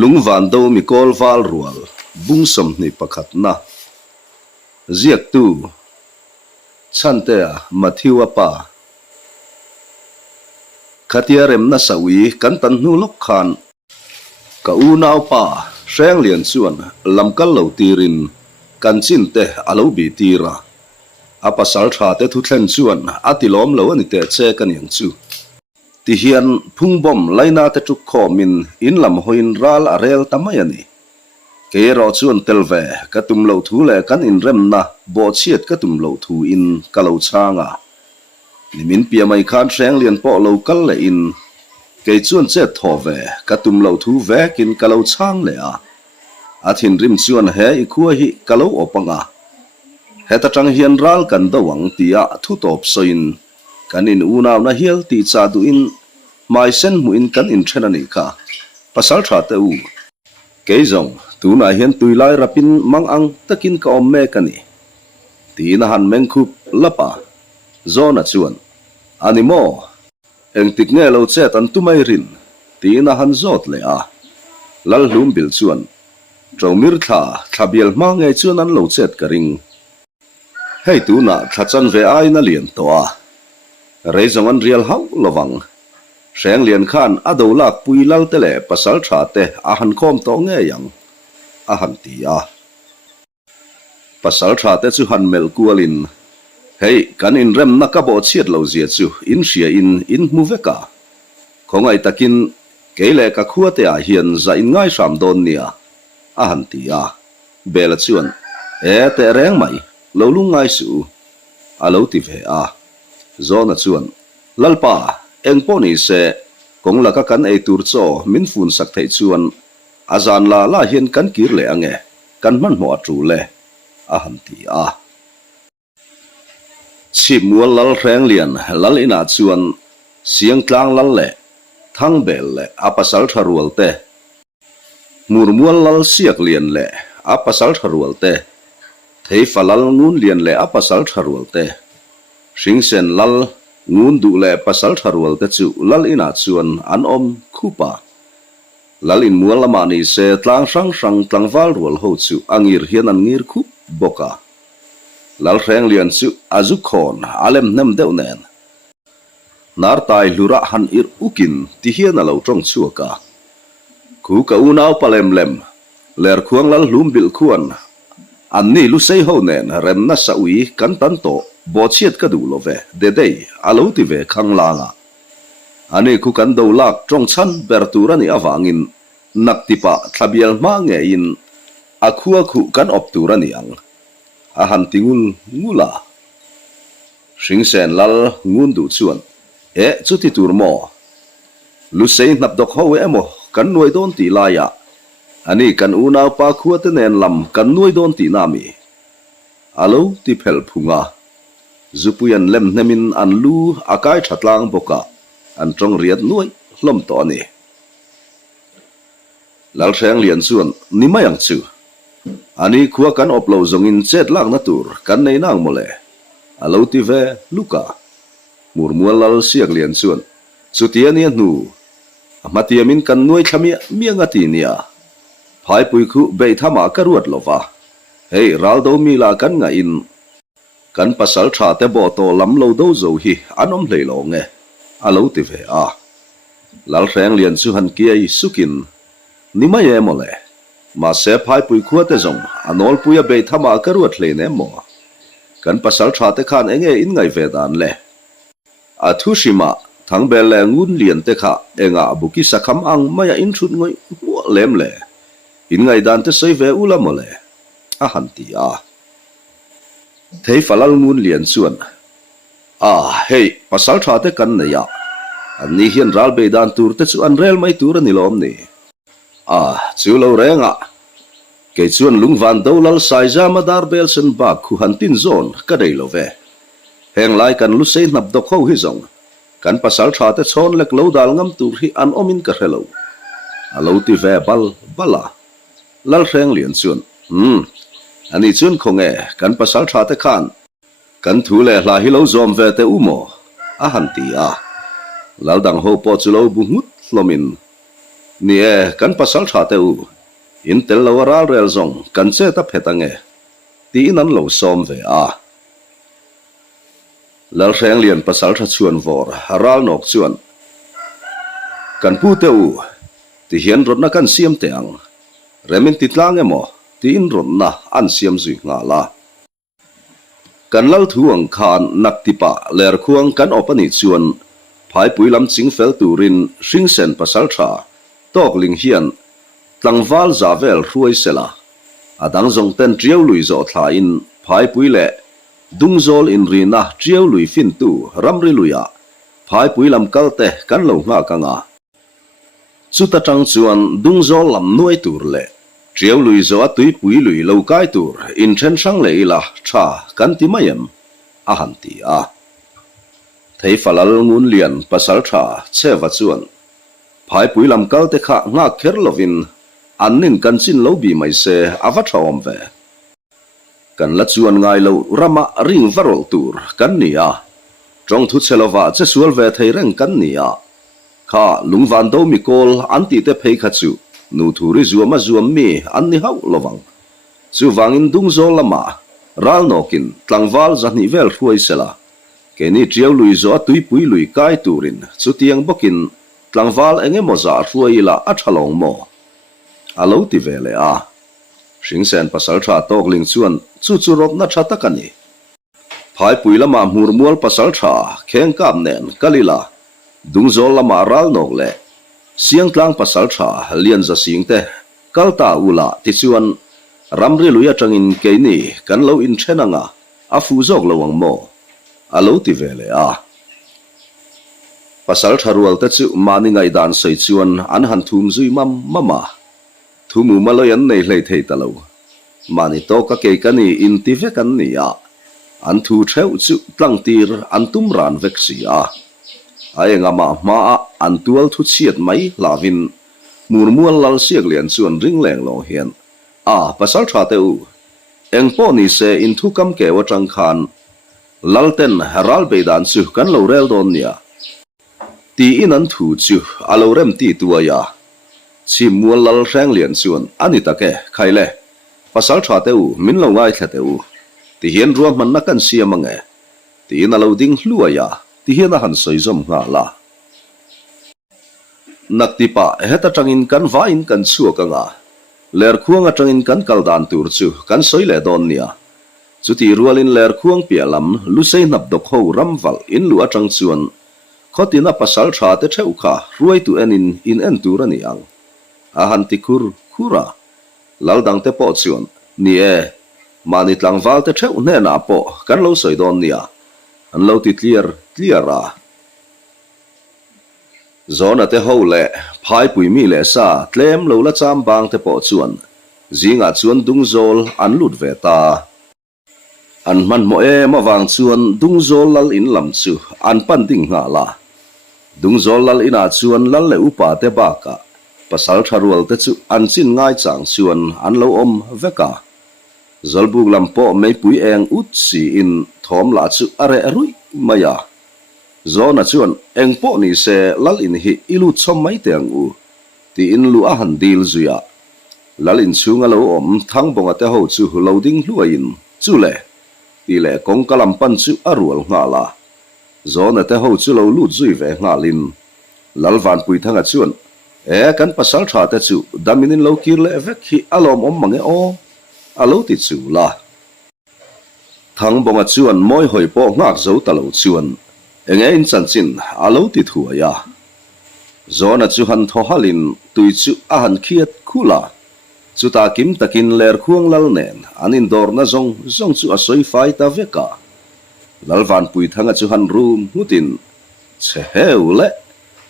lungvan do mi kol val rual bung som ni pakhat na ziak tu chante a mathiwa pa khatia rem na sawi kan tan nu lok khan ka u naw pa reng lian chuan lamkal lo tirin kan chin te alo bi tira apasal tha te thu thlen chuan atilom lo ani te che kan yang chu ti hian phungbom laina te chu khomin in lam hoin ral arel tamayani ke ro chuan telve katum lo thu le kan in rem na bo chiat katum lo thu in kalo changa nimin pia mai khan reng lian po lo kal le in ke chuan che tho ve katum lo thu ve kin kalo chang le a athin rim chuan he i khuwa hi kalo opanga heta tang hian ral kan dawang tia thu top soin kanin unaw na hial ti cha du in mai sen mu in kan in thena ni kha pasal tha te u ke zong tu na hian tuilai rapin mang ang takin ka om me kani ti na han meng khup lapa zona chuan animo eng tik nge lo che tan tu mai rin ti na han zot le a lal hlum bil chuan tromir tha thabial ma nge chuan an lo chet ka ring hei tu na thachan ve ai na lian to a reizong an rial hau lowang reng lian khan ado lak pui lal tele pasal tha te a han khom to nge yang a han ti a pasal tha te chu han mel kualin hei kan in rem na ka bo chiat lo zia chu in ria in mu veka khongai takin keile ka khuwa te a hian za in ngai ram don nia a han ti a bela chuan e te reng mai lo lu ngai su a lo ti ve a zona chuan lalpa eng poni se kong la ka kan ei tur cho min fun sak thei chuan azan la hian kan kir le ange kan man mo atru le a han ti a chi mual lal reng lian lal ina chuan siang tlang lal le thang bel le apasal tharual te murmual lal siak lian le apasal tharual te thei falal ngun lian le apasal tharual te ringsen lal ngun du le pasal tharual te chu lal ina chuan an om khupa lal in mual lama ni se tlang sang tlang wal rual ho chu angir hian an ngir khup boka lal reng lian chu azu khon alem nem deuh nen nar tai lura han ir ukin ti hian alo tong chuaka khu ka unaw palem lem ler khuang lal hlum bil khuan an ni lu sei ho nen rem na sa ui kan tan to bo chiat ka du lo ve de dei alo ti ve khang langa ani khu kan do lak tong chan ber turani awangin naktipa thabial ma nge in akhua khu kan op turani ang a han tingul ngula ringsen lal ngun du chuan e chuti tur mo lu sei nap dok ho emo kan nuai don ti laya ani kan unaw pa khuwa te nen lam kan nuai don ti nami alo ti phel phunga zupuyan lem nemin an lu akai thatlang boka an tong riat nuai hlom to ni lal reng lian chuan ni mayang chu ani khuwa kan oplo zongin chet lak na tur kan nei nang mole alo ti ve luka murmual lal siak lian chuan chutiania nu amatiamin kan nuai thamia mianga ti nia phai pui khu be thama karuat lova hei raldo mi la kan nga in kan pasal tha te bo to lam lo do zo hi anom leilo nge alo ti ve a lal reng lian chu han ki ai sukin ni mai e mole ma se phai pui khu te zong anol puya be thama karuat le ne mo kan pasal tha te khan enge in ngai ve dan le a thu shima thang bel le ngun lian te kha enga buki sakham ang maya in thut ngoi lem le in ngai dan te sei ve ula mole a han ti a thei falal ngun lian chuan a hei pasal tha te kan ne ya an ni hian ral be dan tur te chu an rel mai tur ani lom ni a chu lo renga ke chuan lungwan do lal sai ja madar bel sen ba khu han tin zon ka dei lo ve heng lai kan lu sei nap dok ho hi zong kan pasal tha te chon lek lo dal ngam tur hi an omin ka helo alo ti ve bala lal reng lian chuan ani chun khonge kan pasal tha te khan kan thu le hla hi lo zom ve te umo a han ti a lal dang ho po chu lo bu ngut hlomin nia kan pasal tha te u in tel lo ral rel zong kan che ta phetange ti nan lo som ve a lal reng lian pasal tha chuan vor ral nok chuan kan pu te u ti hian rot na kan siam te ang remin ti tlang emo ti in rot na an siam zui nga la kan lal thuang khan nak ti pa ler khuang kan opani chuan phai puilam ching fel turin hring sen pasal tha tok ling hian tlangwal zavel ruai sela adang zong ten triau lui zo thla in phai puile dungzol in rina triau lui fin tu ramri luya phai puilam kalte kan lo nga kanga chuta tang chuan dungzol lam nuai tur le triau lui zo atui pui lui lo kai tur in then sang le ila tha kan ti mayem a han ti a thei falal ngun lian pasal tha chewa chuan phai puilam kalte kha nga kher lovin annin kan chin lo bi mai se awa thawm ve kan la chuan ngai lo rama ring varol tur kan nia trong thu chelova che sual ve thei reng kan nia kha lungwan do mi kol anti te phei kha chu nu thuri zuama zuam mi an ni hau lowang chu wangin dungzol lama ral nokin tlangwal zani vel huai sela ke ni triau lui zo tui pui lui kai turin chu tiang bokin tlangwal enge moza huai la athalong mo alo ti vele a hring sen pasal tha tok ling chuan chu chu rop na tha takani phai pui lama murmual pasal tha kheng kap nen kalila dungzol lama ral nok le siang tlang pasal tha lian za sing te kalta ula ti chuan ramri luya tangin keini kan lo in thenanga a fu zok lowang mo alo ti vele a pasal tharual te chu mani ngai dan sei chuan an han thum zui mama thumu maloyan nei hlei thei talo mani to ka ke kani in ti ve kan ni a an thu theu chu tlang tir an tum ran vek si a ai nga ma an tual thu chiat mai lavin murmual lal siak lian chuan ring leng lo hian a pasal tha te u eng po ni se in thu kam ke wa tang khan lalten haral beidan chu kan lo rel don nia ti in an thu chu alo rem ti tuaya chi mual lal reng lian chuan ani take khaile pasal tha te u min lo ngai thla te u ti hian ruam man na kan siam ange ti na lo ding hluaya ti hian a han soi zom nga la nakti pa heta tangin kan va in kan chuak anga ler khuang atangin kan kaldan tur chu kan soi le don nia chuti rualin ler khuang pialam lusei nap dok ho ramwal in lu atang chuan khotina pasal tha te theu kha ruai tu enin in en tur ani ang a han ti khura laldang te po chuan ni e mani tlangwal te theu ne na po kan lo soi don nia an lo ti clear a zona te ho le phai pui mi le sa tlem lo la cham bang te po chuan zinga chuan dungzol an lut ve ta an man mo e ma wang chuan dungzol lal in lam chu an pan ding nga la dungzol lal ina chuan lal le upa te ba ka pasal tharual te chu an chin ngai chang chuan an lo om veka zolbuk lampo mei pui eng ut si in thom la chu are arui maya zona chuan eng po ni se lal in hi ilu chom mai teng u ti in lu a han dil zuya lal in chunga lo om thang bonga te ho chu loading hluain chu le ti le kong kalam pan chu arual nga la zona te ho chu lo lut zui ve nga lin lal van pui thanga chuan e kan pasal tha te chu daminin lo kir le vek hi alom om mange o alo ti chu la thang bonga chuan moi hoi po ngak zo talo chuan enge in chan chin alo ti thua ya zona chu han tho halin tui chu a han khiat khula chu ta kim takin ler khuang lal nen anin dor na zong chu a soi fai ta veka lalwan pui thanga chu han room hutin che heule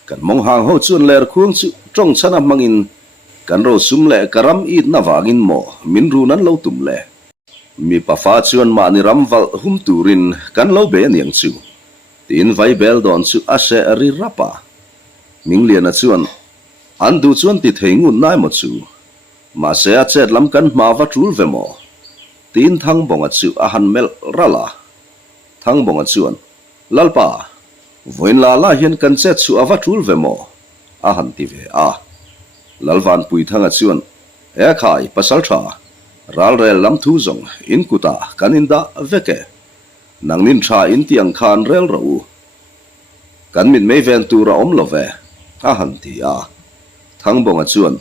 kan mong hang ho chun ler khuang chu trong chana mangin kan ro sum le karam i na wangin mo min ru nan lo tum le mi pa fa chuan ma ni ramwal hum turin kan lo be niang chu tin vai bel don chu a se ri rapa ming lian a chuan an du chuan ti theingun nai mo chu ma se a chet lam kan ma va tul ve mo tin thang bonga chu a han mel rala thang bonga chuan lalpa voin la la hian kan chet chu a va tul ve mo a han ti ve a lalvan pui thanga chuan e khai pasal tha ral rel lam thu zong in kuta kaninda veke nangnin tha in tiang khan rel ro kan min mei ven tura om love a han ti a thang bonga chuan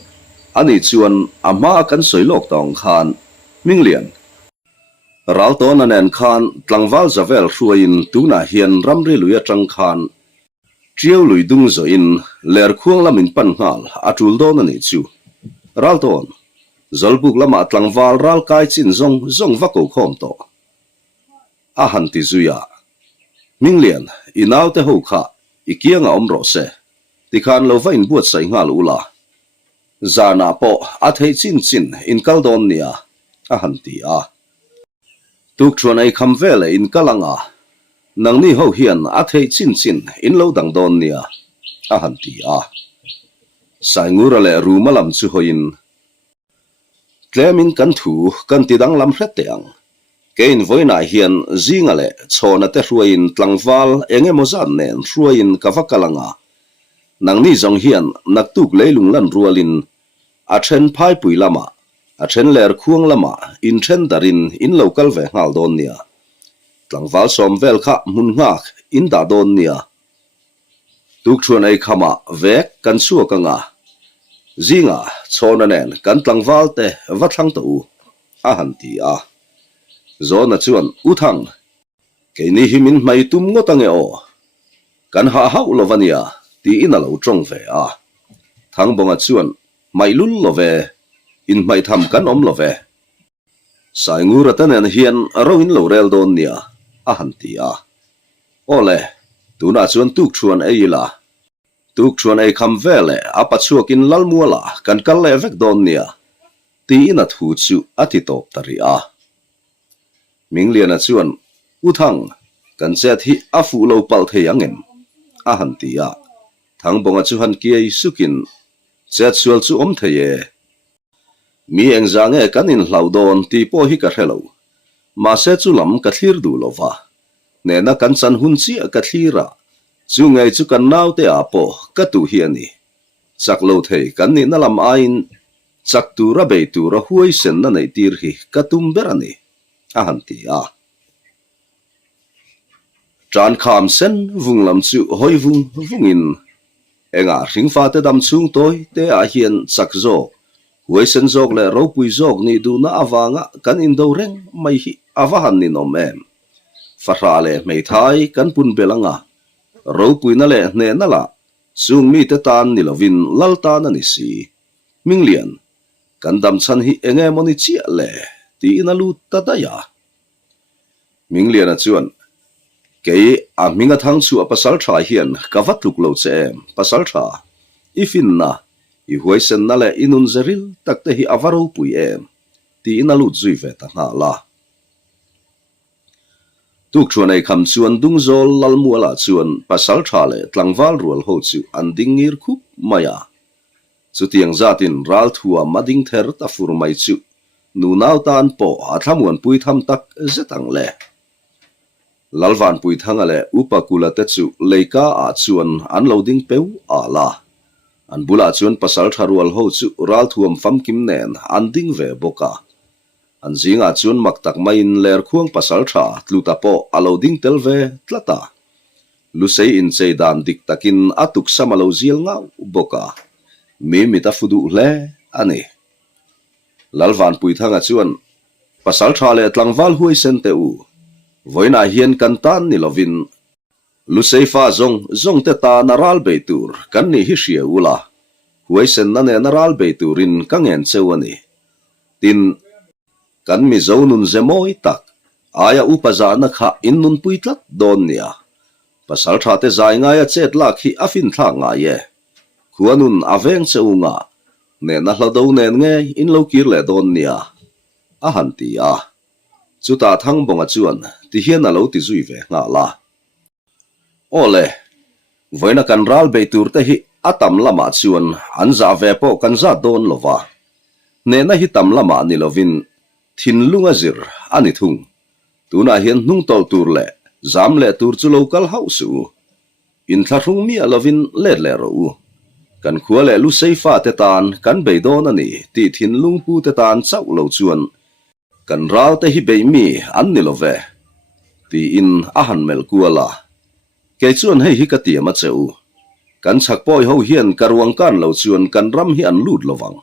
ani chuan ama kan soilok tong khan minglian ral ton anen khan tlangwal zavel hruain tuna hian ramri luya tang khan triau lui dung zo in ler khuang lamin pan ngal atul don ani chu ral ton zolbuk lama tlangwal ral kai chin zong zong vako khom to a han ti zuya minglian inaw te ho kha ikianga omro se tikhan lo vain buat sai ngal ula zana po a thei chin chin in kaldon nia a han ti a tuk chuan ai kham vele in kalanga nang ni ho hian a thei chin chin in lo dang don nia a han ti a sai ngura le rumalam chu hoin tlemin kan thu kan ti dang lam hreteang kein voina hian zinga le chona te hruain tlangwal enge mozan nen hruain kavakalanga nang ni zong hian naktuk leilung lan rualin a then phai pui lama a then ler khuang lama in then darin in local ve ngal don nia tlangwal som vel kha mun ngak in da don nia tuk chuan ai khama vek kan suakanga zinga chona nen kan tlangwal te vathlang to a han ti a zona chuan uthang ke ni himin mai tum ngotange o kan ha hau lovania ti in alo trong ve a thang bonga chuan mai lul love in mai tham kan om love sai ngura tanen hian roin lo rel don nia a han ti a ole tuna chuan tuk chuan eila tuk chuan ei kham vele apa chuakin lalmuala kan kal le vek don nia ti in a thu chu ati top tari a minglian a chuan uthang kan chet hi afu lo pal thei angin a han ti a thang bonga chu han kiai sukin chet sual chu om theye mi engzange kanin hlaudon ti po hi ka hello ma se chu lam ka thlir du lova ne na kan chan hun chi ka thlira chu ngai chu kan nau te a po ka tu hi ani chaklo thei kan ni na lam ain chak tu ra be tu ra huai sen na nei tir hi ka tum berani a han ti a tran kham sen vung lam chu hoi vungin enga ringfa te dam chung toy te a hian chak zo huai sen zok le ro pui zok ni du na awanga kan in do reng mai hi awahan ni nom em fara le mei thai kan pun belanga ro pui na le hne na la chung mi te tan ni lovin lal ta na ni si minglian kan dam chan hi enge moni chi le ti na lu ta ta ya minglian a chuan ke a minga thang chu a pasal tha hian kavat luk lo che pasal tha ifin na I huai sen na le inun zeril takte hi avaro pui em ti ina lu zui ve ta na la tuk chuan ai kham chuan dung zol lal muala chuan pasal tha le tlangwal rual ho chu an ding ngir khup maya chu tiang zatin ral thua mading ther ta fur mai chu nu nau tan po a thamuan pui tham tak zetang le lalwan pui thanga le upakula te chu leika a chuan an loading peu a la an bula chuan pasal tharual ho chu ral thuam fam kim nen an ding ve boka an zinga chuan maktak main ler khuang pasal tha tluta po aloding telve tlata lusei in chei dan dik takin atuk samalo ziel ngau boka mi mita fudu le ani lalwan pui thanga chuan pasal tha le tlangwal huai sen te u voina hian kan tan ni lovin lusei fa zong te ta naral beitur kan ni hi hria ula huai sen na ne naral beiturin kangen chewani tin kan mi zonun zemoi tak aya upaza na kha innun puitlat don nia pasal tha te zai nga ya chet lak hi afin thla nga ye khuanun aveng cheunga ne na hlado nen nge in lo kir le don nia a han ti a chuta thang bonga chuan ti hian alo ti zui ve nga la ole voina kan ral beitur te hi atam lama chuan an za ve po kan za don lova ne na hi tam lama ni lovin thin lunga zir ani thung tuna hian hnung tol tur le zam le tur chu local house in tharung mi alovin le ro kan khua le lu sei fa te tan kan beidon ani ti thin lungpu te tan chau lo chuan kan ral te hi beimi an ni love ti in a han mel kuala ke chuan hei hi ka tiama cheu kan chak poi ho hian karwang kan lo chuan kan ram hi an lut lowang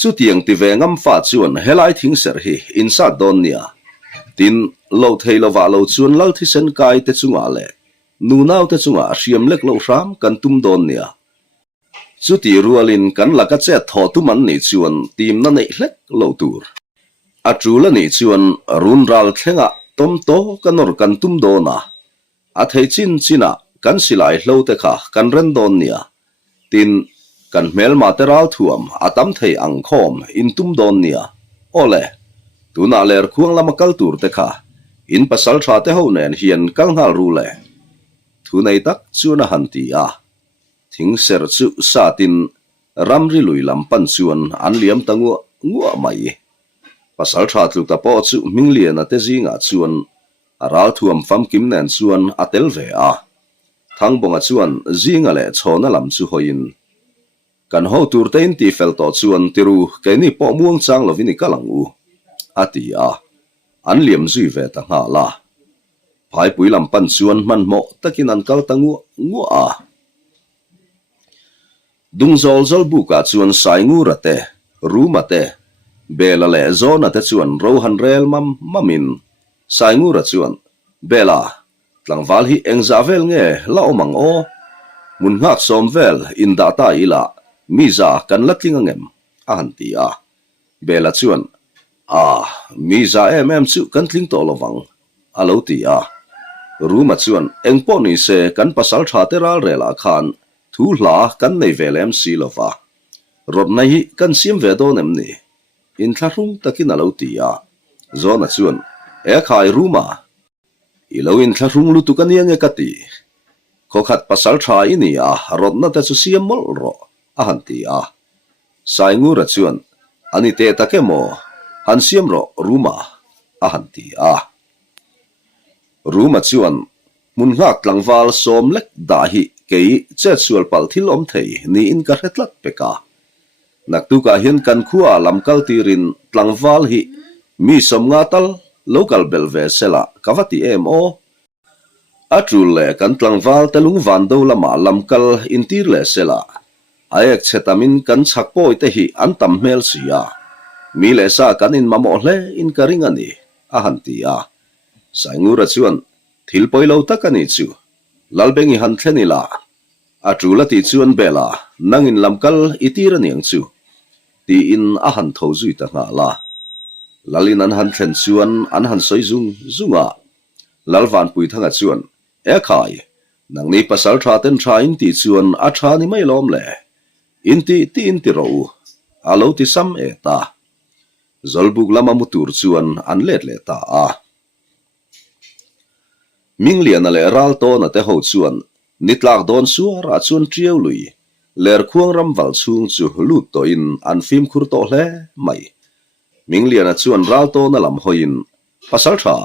chu tiang ti ve ngam fa chuan helai thing ser hi in sa don nia tin lo thei lova lo chuan lal thi sen kai te chunga le nu nau te chunga hriam lek lo ram kan tum don nia chu ti rualin kan laka che tho tu man ni chuan tim na nei hlek lo tur a trula ni chuan run ral thlenga tom to kanor kan tum do na a thei chin china kan silai hlo te kha kan ren don nia tin kan mel material thuam atam thei ang khom in tum don nia ole tuna ler khuang lama kal tur te kha in pasal tha te ho nen hian kal ngal ru le thu nei tak chuna han ti a thing ser chu satin ramri lui lam pan chuan an liam tangu ngua mai pasal tha tlu ta po chu minglian ate zinga chuan aral thuam fam kim nen chuan atel ve a thang bonga chuan zinga le chhona lam chu hoin kan ho tur te in ti fel to chuan tiru ke ni po muang chang lovini kalang u ati a an liam zui ve ta nga la phai pui lam pan chuan man mo takin an kal tangu ngua a dung zol zol buka chuan sai ngu rate rumate bela le zona te chuan ro han rel mamin sai ngu ra chuan bela tlangwal hi engzavel nge la omang o mun ngak som vel in data ila miza kan latling angem a han ti a bela chuan miza em chu kan tling to lowang alo ti a ruma chuan engpo ni se kan pasal tha te ral rela khan thu hla kan nei velem si lova rot nai hi kan sim ve do nem ni in tharung takin alo ti a zona chuan e khai ruma ilo in tharung lu tu kan yang e kati khokhat pasal tha ini a rot na ta chu siam mol ro a han ti a sai ngu ra chuan ani te takemo han siam ro ruma a han ti a ruma chuan mun ngak tlangwal som lek da hi kei che sual pal thil om thei ni in ka hretlat peka naktu ka hian kan khua lam kal tirin tlangwal hi mi som nga tal local belve sela kawati mo atrul le kan tlangwal telung van do lama lam kal intir le sela aek chetamin kan chakpoi te hi an tam mel sia mi le sa kan in mamo hle in karing ani a han ti a saingura chuan thil poilo takani chu lalbengi han thlenila atrula ti chuan bela nangin lamkal itira niang chu ti in a han tho zui ta nga la lalin an han thlen chuan an han soi zunga lalwan pui thanga chuan e khai nang ni pasal tha ten tha in ti chuan a tha ni mai lom le in ti in ti ro alo ti sam e ta zolbuk lama mutur chuan an let le ta a minglian ale ral to na te ho chuan nitlak don suar a chuan trieu lui ler khuang ram wal chung chu lut to in an fim khur to hle mai minglian a chuan ral to na lam hoin pasal tha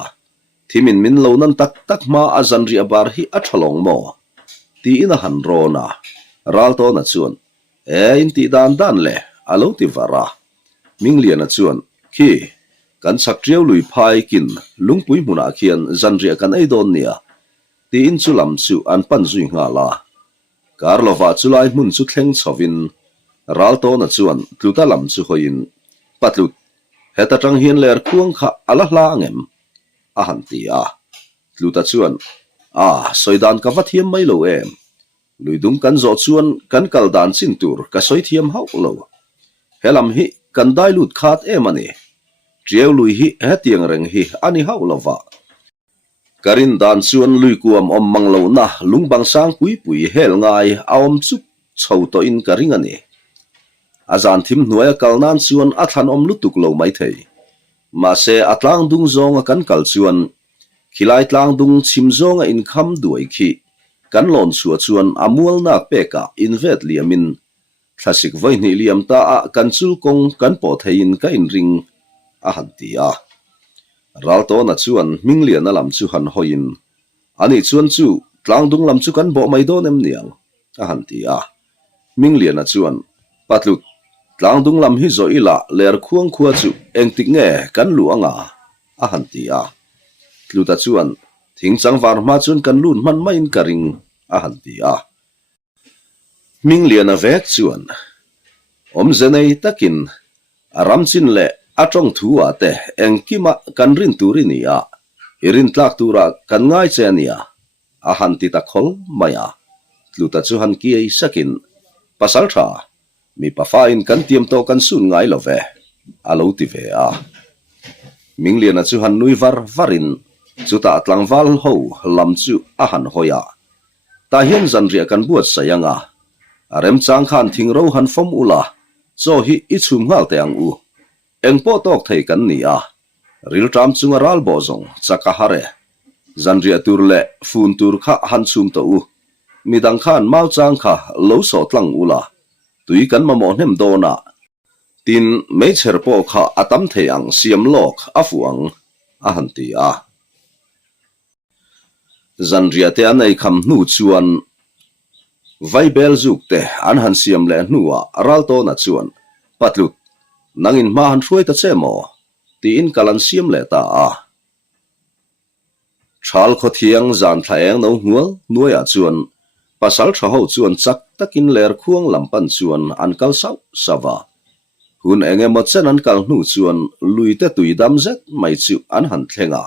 thimin min lo nan tak ma a zanri abar hi a thalong mo ti in a han ro na ral to na chuan in ti dan le alo ti vara minglian a chuan khi kan sak trieu lui phai kin lungpui muna khian zanria kan ei don nia ti in chu lam chu an pan zui nga la karlova chulai mun chu thleng chhovin ralto na chuan tluta lam chu hoin patlut heta tang hian ler khuang kha ala hla angem a han ti a tluta chuan soidan ka vathiam mai lo em luidum kan zo chuan kan kaldan chin tur ka soi thiam hau lo helam hi kan dai lut khat em ani trieu lui hi hetiang reng hi ani hau lova karin dan chuan lui kuam om manglo na lungbang sang pui hel ngai aom chup chho to in karing ani azan thim hnuaya kalnan chuan athan om lutuk lo mai thei ma se atlang dung zonga kan kal chuan khilai tlang dung chim zonga in kham duai khi kan lon chua chuan amual na peka invet liamin thlasik voi ni liam ta a kan chul kong kan po thein ka in ring a han ti a ralto na chuan minglian na lam chu han hoin ani chuan chu tlang dung lam chu kan bo mai don em niang a han ti a ming lian a chuan patlut tlang dung lam hi zo ila ler khuang khua chu eng tik nge kan lu anga a han ti a tluta chuan thing changwar ma chun kan lun man ma in karing a han ti a ming lian a vek chuan om zenei takin aram chin le atong thu ate eng kima kan rin turini a irin tlak tura kan ngai chenia a han ti ta khol maya tluta chu han ki ei sakin pasal tha mi pa fa in kan tiam to kan sun ngai love alo ti ve a ming lian a chu han nui var varin chuta tlangwal ho lam chu a han hoya ta hian zan ria kan buat sayanga arem chang khan thing ro han fom ula cho hi I chum ngal te ang u eng po tok thei kan ni a ril tram chunga ral bo zong chaka hare zan ria tur le fun tur kha han chum to u midang khan mau chang kha lo so tlang ula tui kan ma mo hnem do na tin me cher po kha atam thei ang siam lok afuang a han ti a zan ria te anei kham nu chuan vai bel zuk te an han siam le nuwa ral to na chuan patlut nangin ma han hruai ta chemo ti in kalan siam le ta a thal kho thiang zan thlaeng no hual nuaya chuan pasal tha ho chuan chak takin ler khuang lampan chuan an kal sau sawa hun enge mo chen an kal nu chuan luite tuidam zet mai chu an han thlenga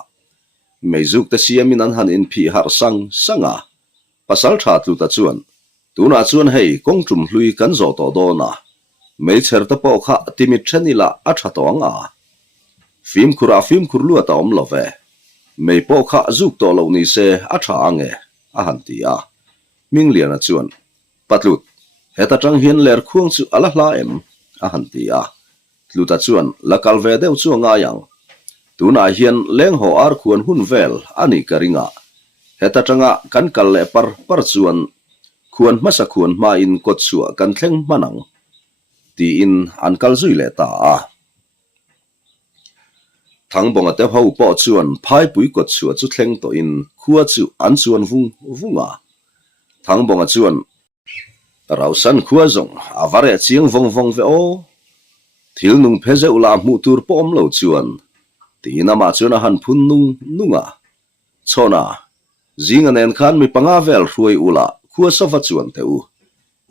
meizuk te siamin an han in phi har sanga pasal tha tlu ta chuan tuna chuan hei kongtum hlui kan zo to do na mei cher ta po kha timit thenila a tha to anga film khurlu ta om love mei po kha zuk to lo ni se a tha ange a han ti a ming lian a chuan patlut heta tang hian ler khuang chu ala hla em a han ti a tluta chuan lakal ve deuh chu anga yang tuna hian leng ho ar khuan hun vel ani karinga heta tanga kan kal le par chuan khuan masa khuan ma in kot chua kan thleng manang ti in an kal zui le ta a thang bonga te ho po chuan phai pui kot chua chu thleng to in khua chu an chuan vunga thang bonga chuan rausan khua zong avare chiang vong ve o thil nung pheze ula mu tur pom lo chuan ti na ma chuan han phun nunga chona zinga nen khan mi panga vel hruai ula khua sawa chuan teu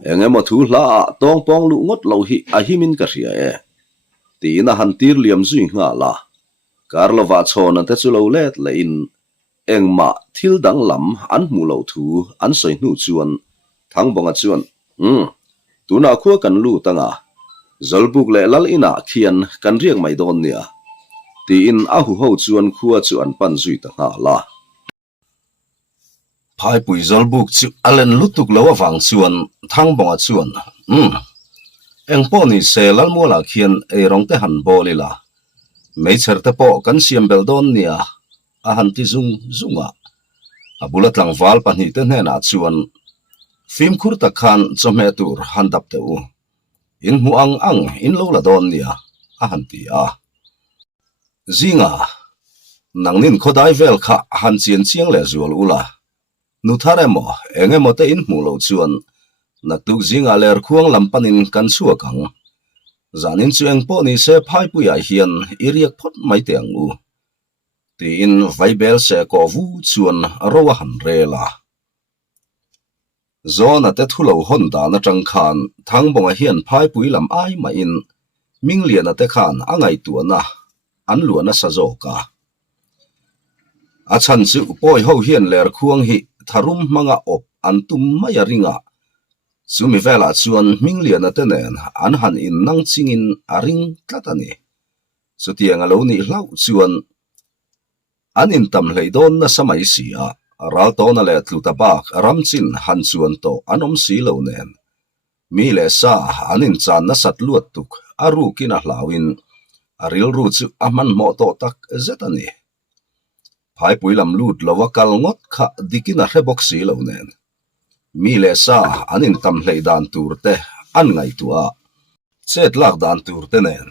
engemaw thu hla a tong pong lu ngot lo hi a himin ka ria e ti na han tir liam zui nga la karlova chona te chu lo let le in engma thil dang lam an mu lo thu an soi nu chuan thang bonga chuan tuna khua kan lu tanga zolbuk le lal ina khian kan riang mai don nia ti in a hu ho chuan khua chu an pan zui ta nga la phai pui zolbuk chu alen lutuk lo awang chuan thang bonga chuan eng po ni se lal mo la khian e rong te han bolila mei cher te po kan siam bel don nia a han ti zunga abula tlang wal pani te hna chuan film khur ta khan chome tur han dap te u in mu ang in lo la don nia a han ti a zinga nangnin khodai vel kha han chiang le zual ula nu thare mo engemaw te in mu lo chuan na tu zinga ler khuang lampanin kan chua kang zanin chu eng po ni se phai puya hian iriak phot mai te ang u ti in vaibel se ko vu chuan rowa han rela zona te thulo honda na tang khan thang bonga hian phai pui lam ai ma in ming lian ate khan angai tu na an luana sa zo ka a chan chu poi ho hian ler khuang hi tharum manga op an tum maya ringa sumi vela chuan ming lian ate nen an han in nang chingin aring tlatani chutiang alo ni hlau chuan an in tam hleidon na samai sia ral to na le tlutabak ramchin han chuan to anom si lo nen mi le sa anin chan na sat luat tuk aru kina hlawin aril ru chu aman mo to tak zetani phai puilam lut lowakal ngot kha dikina rebok si lo nen mi le sa anin tam hleidan turte an ngai tua chet lak dan turte nen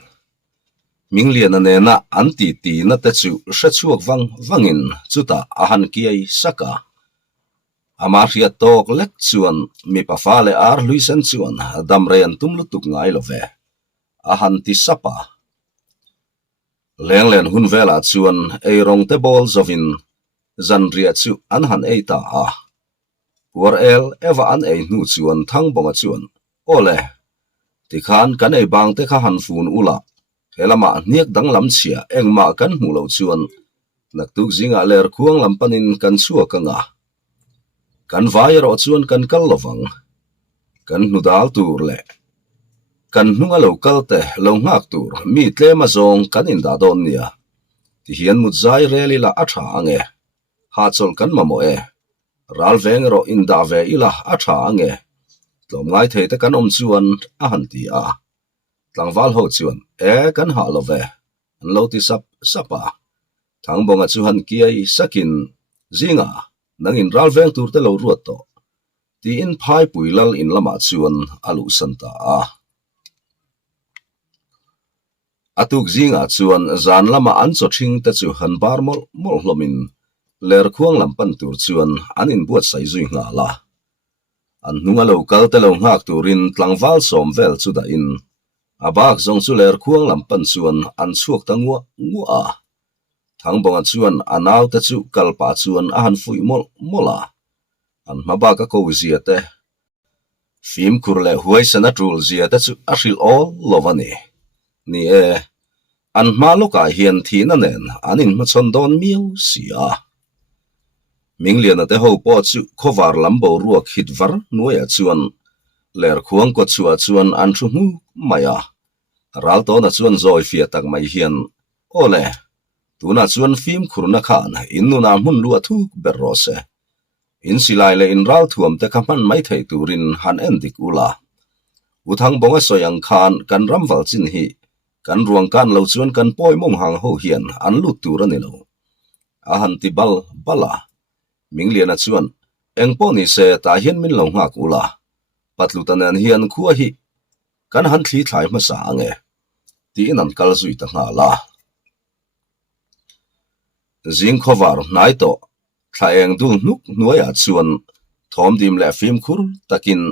ming lian ane na an ti na te chu hrechuak wangin chuta ahan kiai saka ama riat tok lek chuan mi pa fa le ar luisen chuan damren tum lutuk ngai love a han ti sapa lenglen hun vela chuan ei rong te bol zovin zan ria chu an han ei ta a war el eva an ei nu chuan thang bonga chuan ole ti khan kan ei bang te kha han fun ula helama niak dang lam chia engma kan mu lo chuan naktuk zinga ler khuang lam panin kan chua kanga kan vai ro chuan kan kal lovang kan nudal tur le kan hnunga lo kalte lo ngak tur mi tlema zong kan in da don nia ti hian mu zai reli la atha ange ha chol kan mamo e ral veng ro in da ve ila atha ange tlom ngai the te kan om chuan a han ti a tlangwal ho chuan e kan ha lo ve an lo ti sapa thang bonga chu han kiai sakin zinga nangin ral veng tur te lo ruat to ti in phai puilal in lama chuan alu santa a atuk zinga chuan zan lama an cho thing te chu han bar mol hlomin ler khuang lam pan tur chuan anin buat sai zui nga la an hnunga lo kal te lo ngak turin tlangwal som vel chu da in abak zong chu ler khuang lam pan chuan an chuak tangwa a thang bonga chuan anaw te chu kalpa chuan a han fui mola an maba ka ko zia te phim kurle huai sana trul zia te chu a hril all lovani ni e an hmaloka hian thina nen anin ma chon don miu sia minglian te ho po chu khowar lambo ruak hit var nuaya chuan ler khuang ko chua chuan an thu mu maya ral to na chuan zoi fia tak mai hian ole tuna chuan phim khurna khan innuna mun lu thu berrose in silai le in ral thuam te kaman mai thei turin han endik ula uthang bonga soyang khan kan ramwal chin hi kan ruang kan lo chuan kan poi mong hang ho hian an lut tur ani lo a han ti bala minglian a chuan engpo ni se ta hian min lo ngak ula patlutan hian khuwa hi kan han thli thlai ma sa ange ti inan kal zui ta nga la zing khovar nai to thlaeng dul nuk nuaya chuan thom dim le phim khur takin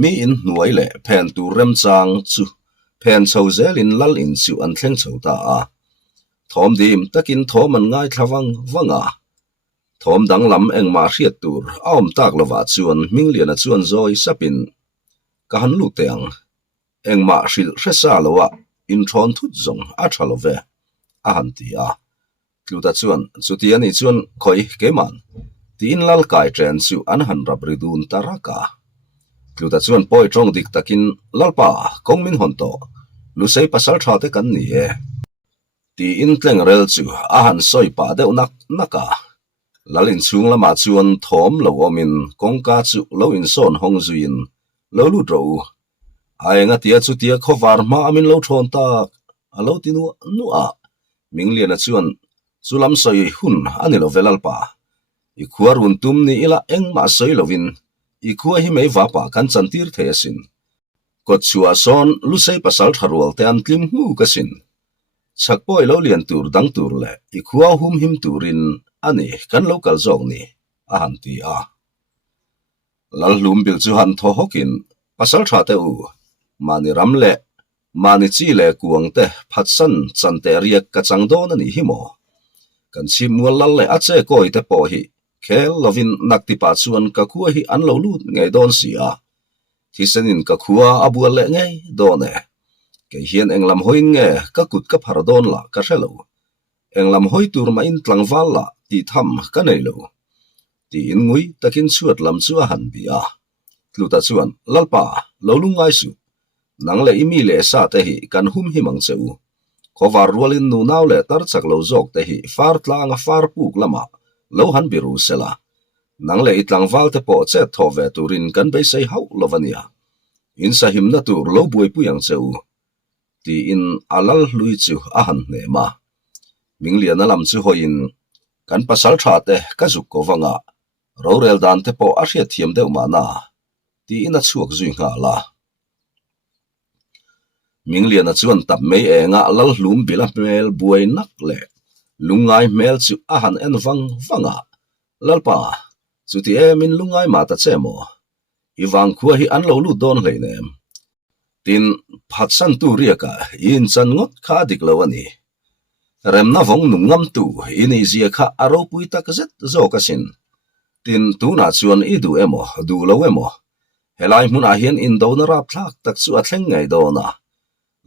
mi in nuai le phen tu rem chang chu phen chho zelin lal in chu an thleng chho ta a thom dim takin thom an ngai thlawang wanga thom dang lam engma hriat tur aom tak lova chuan minglian a chuan zoi sapin ka han lu teang engma hril hresa lowa in thon thut zong a thalove a han ti a tluta chuan chuti ani chuan khoi keman ti in lal kai tren chu an han rabridun taraka tluta chuan poi tong dik takin lalpa kongmin honto lu sei pasal tha te kan ni e ti in tleng rel chu a han soi pa deuh naka lalin chung lama chuan thom lo omin kongka chu lo in son hong zuin lo lu ro ainga tia chu tia khowar ma amin lo thon tak alo tinu nu a minglian a chuan chulam soi hun ani lo velalpa i khuarun tum ni ila engma soi lovin i khua hi mei va pa kan chantir thesin kot chua son lu sei pasal tharwal te an tlim hu kasin chakpoi lo lian tur dang tur le i khua hum him turin ani kan local zong ni a han ti a lal lum bil chu han tho hokin pasal tha te u mani ram le mani chi le kuang te phatsan chante riak ka changdon ani hi mo kan chim mual lal le ache koi te po hi khel lovin nakti pa chuan ka khua hi an lo lut ngai don sia thi senin ka khua abual le ngai done ke hian englam hoin nge ka kut ka phar don la ka hrelo englam hoi tur ma in tlangwal la ti tham ka nei lo ti in ngui takin chuat lam chu a han bia tluta chuan lalpa lo lungai su nang le imi le sa te hi kan hum hi mang cheu khowar rualin nu naw le tar chak lo jok te hi far tlang a far puk lama lo han biru sela nang le itlangwal te po che thove turin kan be sei hau lovania in sa him na tur lo buai pu yang cheu ti in alal lui chu a han ne ma minglian alam chu hoin kan pasal tha te ka zuk ko wanga rorel dan te po a hria thiam deuh ma na ti in a chuak zui nga la minglian a chuan tap mei e nga lal hlum bila mel buai nak le lungai mel chu a han en wanga lalpa chu ti min lungai ma ta chemo iwang khua hi an lo lu don hlei nem tin phatsan tu riaka in chan ngot kha dik lo ani remna vong nu ngam tu ini zia kha aro pui tak zet zo ka sin tin tu na chuan I du emo du lo emo helai mun a hian in do na rap thak tak chu a thleng ngai do na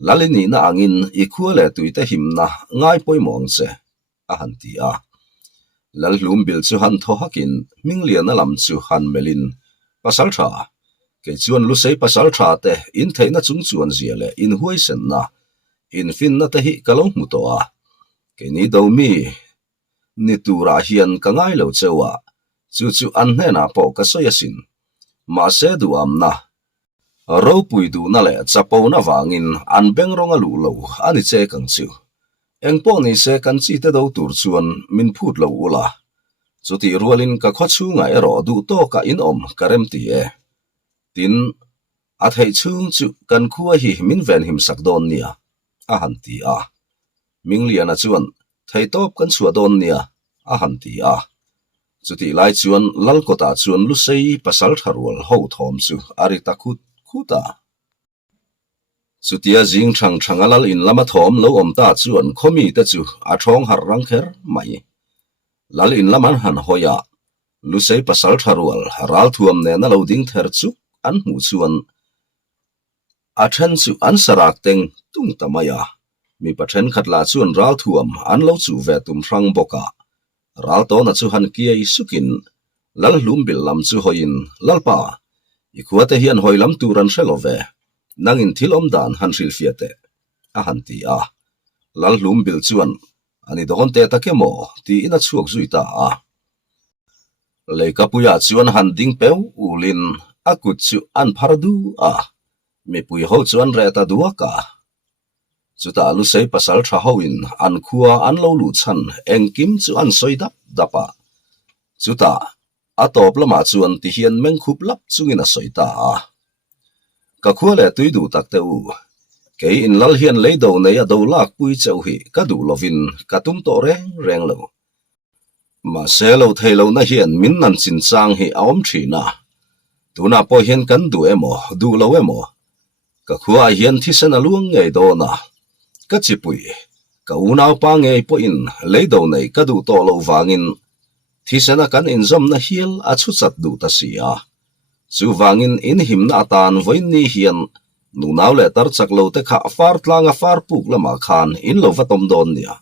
lalini na angin I khua le tuite him na ngai poi mong che a han ti a lal hlum bil chu han tho hakin minglian na lam chu han melin pasal tha ke chuan lu sei pasal tha te in theina chung chuan zia le in huai sen na in fin na te hi kalong mu to a ke ni do mi ni tura hian ka ngai lo chewa chu an hne na po ka soya sin ma se du am na ro pui du na le chapo na wangin an beng ronga lu lo ani che kang chu eng po ni se kan chi te do tur chuan min phut lo ula chuti rualin ka kho chu ngai ro du to ka in om karem ti e tin a thei chung chu kan khua hi min ven him sak don nia a han ti a minglian a chuan thei top kan chua don nia a han ti a chuti lai chuan lal kota chuan lu sei pasal tharwal ho thom chu ari takut khuta chutia jing thang thangalal in lama thom lo om ta chuan khomi te chu a thong har rang kher mai lal in laman han hoya lu sei pasal tharwal ral thuam ne na lo ding ther chu an mu chuan a then chu an sarak teng tung tamaya mi pathen khatla chuan ral thuam an lo chu ve tum rang boka ral to na chu han kia I sukin lal hlum bil lam chu hoin lalpa I khuate hian hoilam turan shelove nangin thilom dan han ril fiate a han ti a lal hlum bil chuan ani don te takemo ti ina chuak zuita a leikapuya chuan han ding peu ulin akut chu an phardu a mi pui ho chuan reta duaka chuta lu sei pasal tha hoin an khua an lo lu chan engkim chu an soidap dapa chuta atop lama chuan ti hian meng khup lap chungin a soita a ka khua le tuidu takte u ke in lal hian leido nei a do lak pui cheu hi ka du lovin ka tum to reng lo ma selo thailo na hian min nan chin chang hi aom thina tuna po hian kan du emo du lo emo ka khua hian thisen aluang ngei do na ka chipui ka unaw pa ngei po in leido nei ka du to lo wangin thisena kan in zom na hial a chu chat du ta sia chu wangin in him na tan voin ni hian nu naw le tar chak lo te kha far tlanga far puk lama khan in lo vatom don nia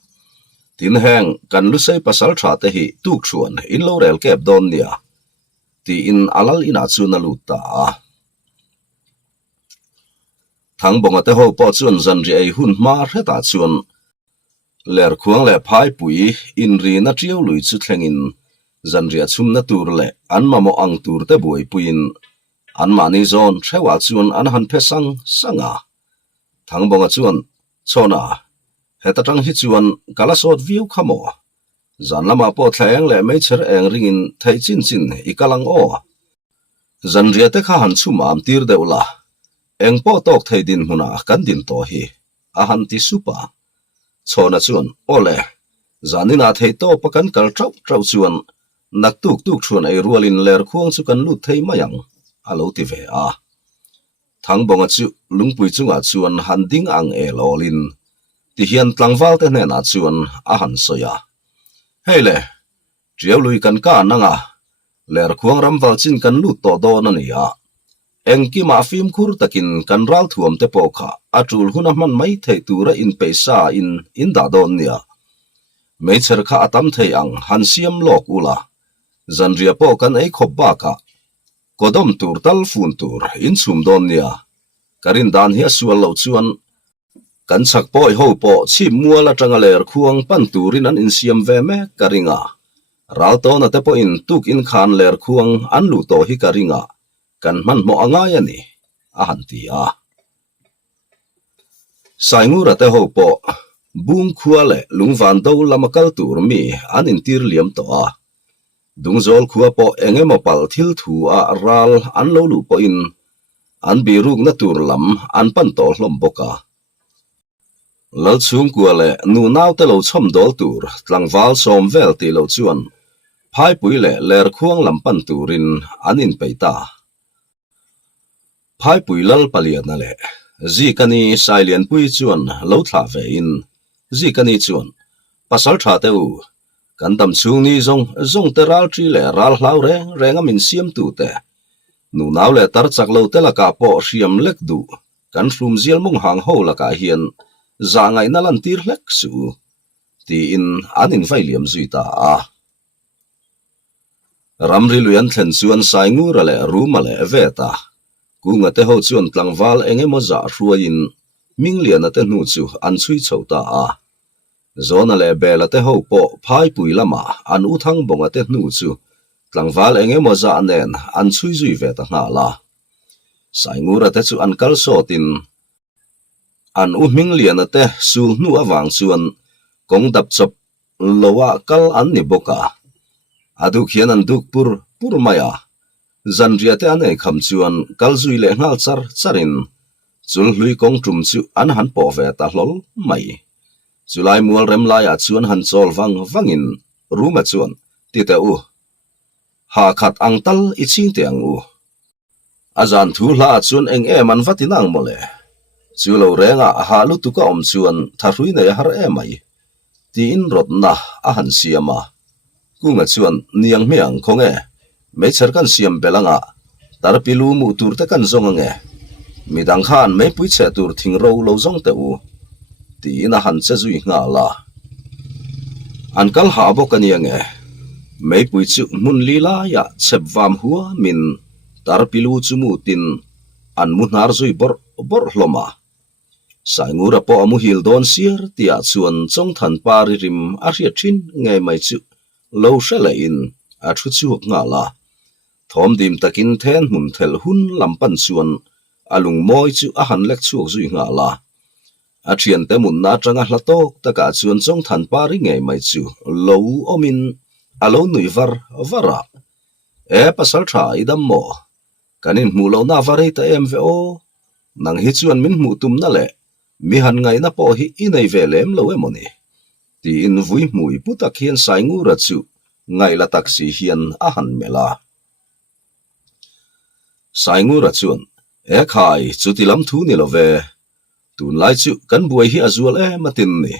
tin heng kan lu sei pasal tha te hi tuk chuan in lo rel kep don nia ti in alal ina chu na lu ta thang bonga te ho po chuan zan ri ei hun ma reta chuan ler khuang le phai pui in ri na triau lui chu thlengin zan ria chum na tur le an mamo ang tur te buai puin an mani zon thewa chuan an han phesang sanga thang bonga chuan chona heta tang hi chuan kalasot view khamo zan lama po thleng le mai cher eng ringin thai chin chin ikalang o zan ria te kha han chuma am tir deula eng po tok thai din huna kan din to hi a han ti supa chona chuan ole zanina thei to pakan kal trau chuan nak tuk chuan ai rualin ler khuang chu kan lut thei mayang alo ti ve a thang bonga chu lungpui chunga chuan han ding ang e lolin ti hian tlangwal te hne na chuan a han soya hele triau lui kan ka nanga ler khuang ramwal chin kan lut to do na nia engki ma fim khur takin kan ral thuam te pokha atul huna man mai thei tura in peisa in da don nia meicher kha atam thei ang han siam lok ula zanria po kan ei khop ba ka kodom tur tal fun tur in chum don nia karin dan hi sual lo chuan kan chak poi ho po chi muala tanga ler khuang pan turin an in siam ve me karinga ral to na te po in tuk in khan ler khuang an lu to hi karinga kan man mo anga yani a han ti a saingura te ho po bung khua le lungwan do lamakal tur mi an in tir liam to a dungzol khua po engemo pal thil thu a ral an lo lu po in an biruk na tur lam an pan to hlom boka lal chung kwa le nu naw te lo chom dol tur tlangwal som vel ti lo chuan phai pui le ler khuang lampan turin anin peita phai pui lal paliat na le zikani sailian pui chuan lo thla ve in zikani chuan pasal tha teu kan tam chung ni zong te ral tri le ral hlau reng amin siam tu te nu naw le tar chak lo te la ka po siam lek du kan hlum zial mong hang ho la ka hian za ngai na lan tir hlek su ti in anin vai liam zui ta a ramri luyan thlen chuan sai ngur le ruma le veta kunga te ho chuan tlangwal enge mo za hruain minglian ate nu chu an chui chhota a zona le bela te ho po phai pui lama an uthang bonga te nu chu tlangwal enge mo za nen an chui zui ve ta nga la sai ngur ate chu an kal sotin an u minglian ate sul nu awang chuan kong dap chop lowa kal an ni boka adu khian an duk pur maya zanria te ane kham chuan kalzui le ngal charin chul hlui kong tum chu an han po ve ta hlol mai chulai mual rem lai a chuan han chol wangin ruma chuan ti te u ha khat angtal I ching te ang u azan thu hla chuan eng man vatinang mole chulo renga ha lu tu ka om chuan tharui nei har mai ti in rot na a han siama kunga chuan niang miang khonge me char kan siam belanga tar pilu mu tur te kan zong nge midang khan me pui che tur thing ro lo zong te u ti na han che zui nga la an kal ha bo kan yang e me pui chu mun li la ya chep vam huwa min tar pilu chu mu tin an mun har zui bor hloma sai ngura po amu hil don siar tia chuan chong than pari rim a ria thin nge mai chu lo shela in a thu chu nga la thom dim takin then mun thel hun lampan chuan alung moi chu a han lek chuak zui nga la a thian te mun na tanga hlatok taka chuan chong than pari nge mai chu lo omin alo nui vara e pasal tha idam mo kanin mu lo na vare ta em ve o nang hi chuan min mu tum na le mi han ngai na po hi inei velem lo emoni ti in vui mui putak hian sai ngura chu ngai la taksi hian a han mela sai ngura chuan e khai chu ti lam thu ni lo ve tun lai chu kan buai hi azual matin ni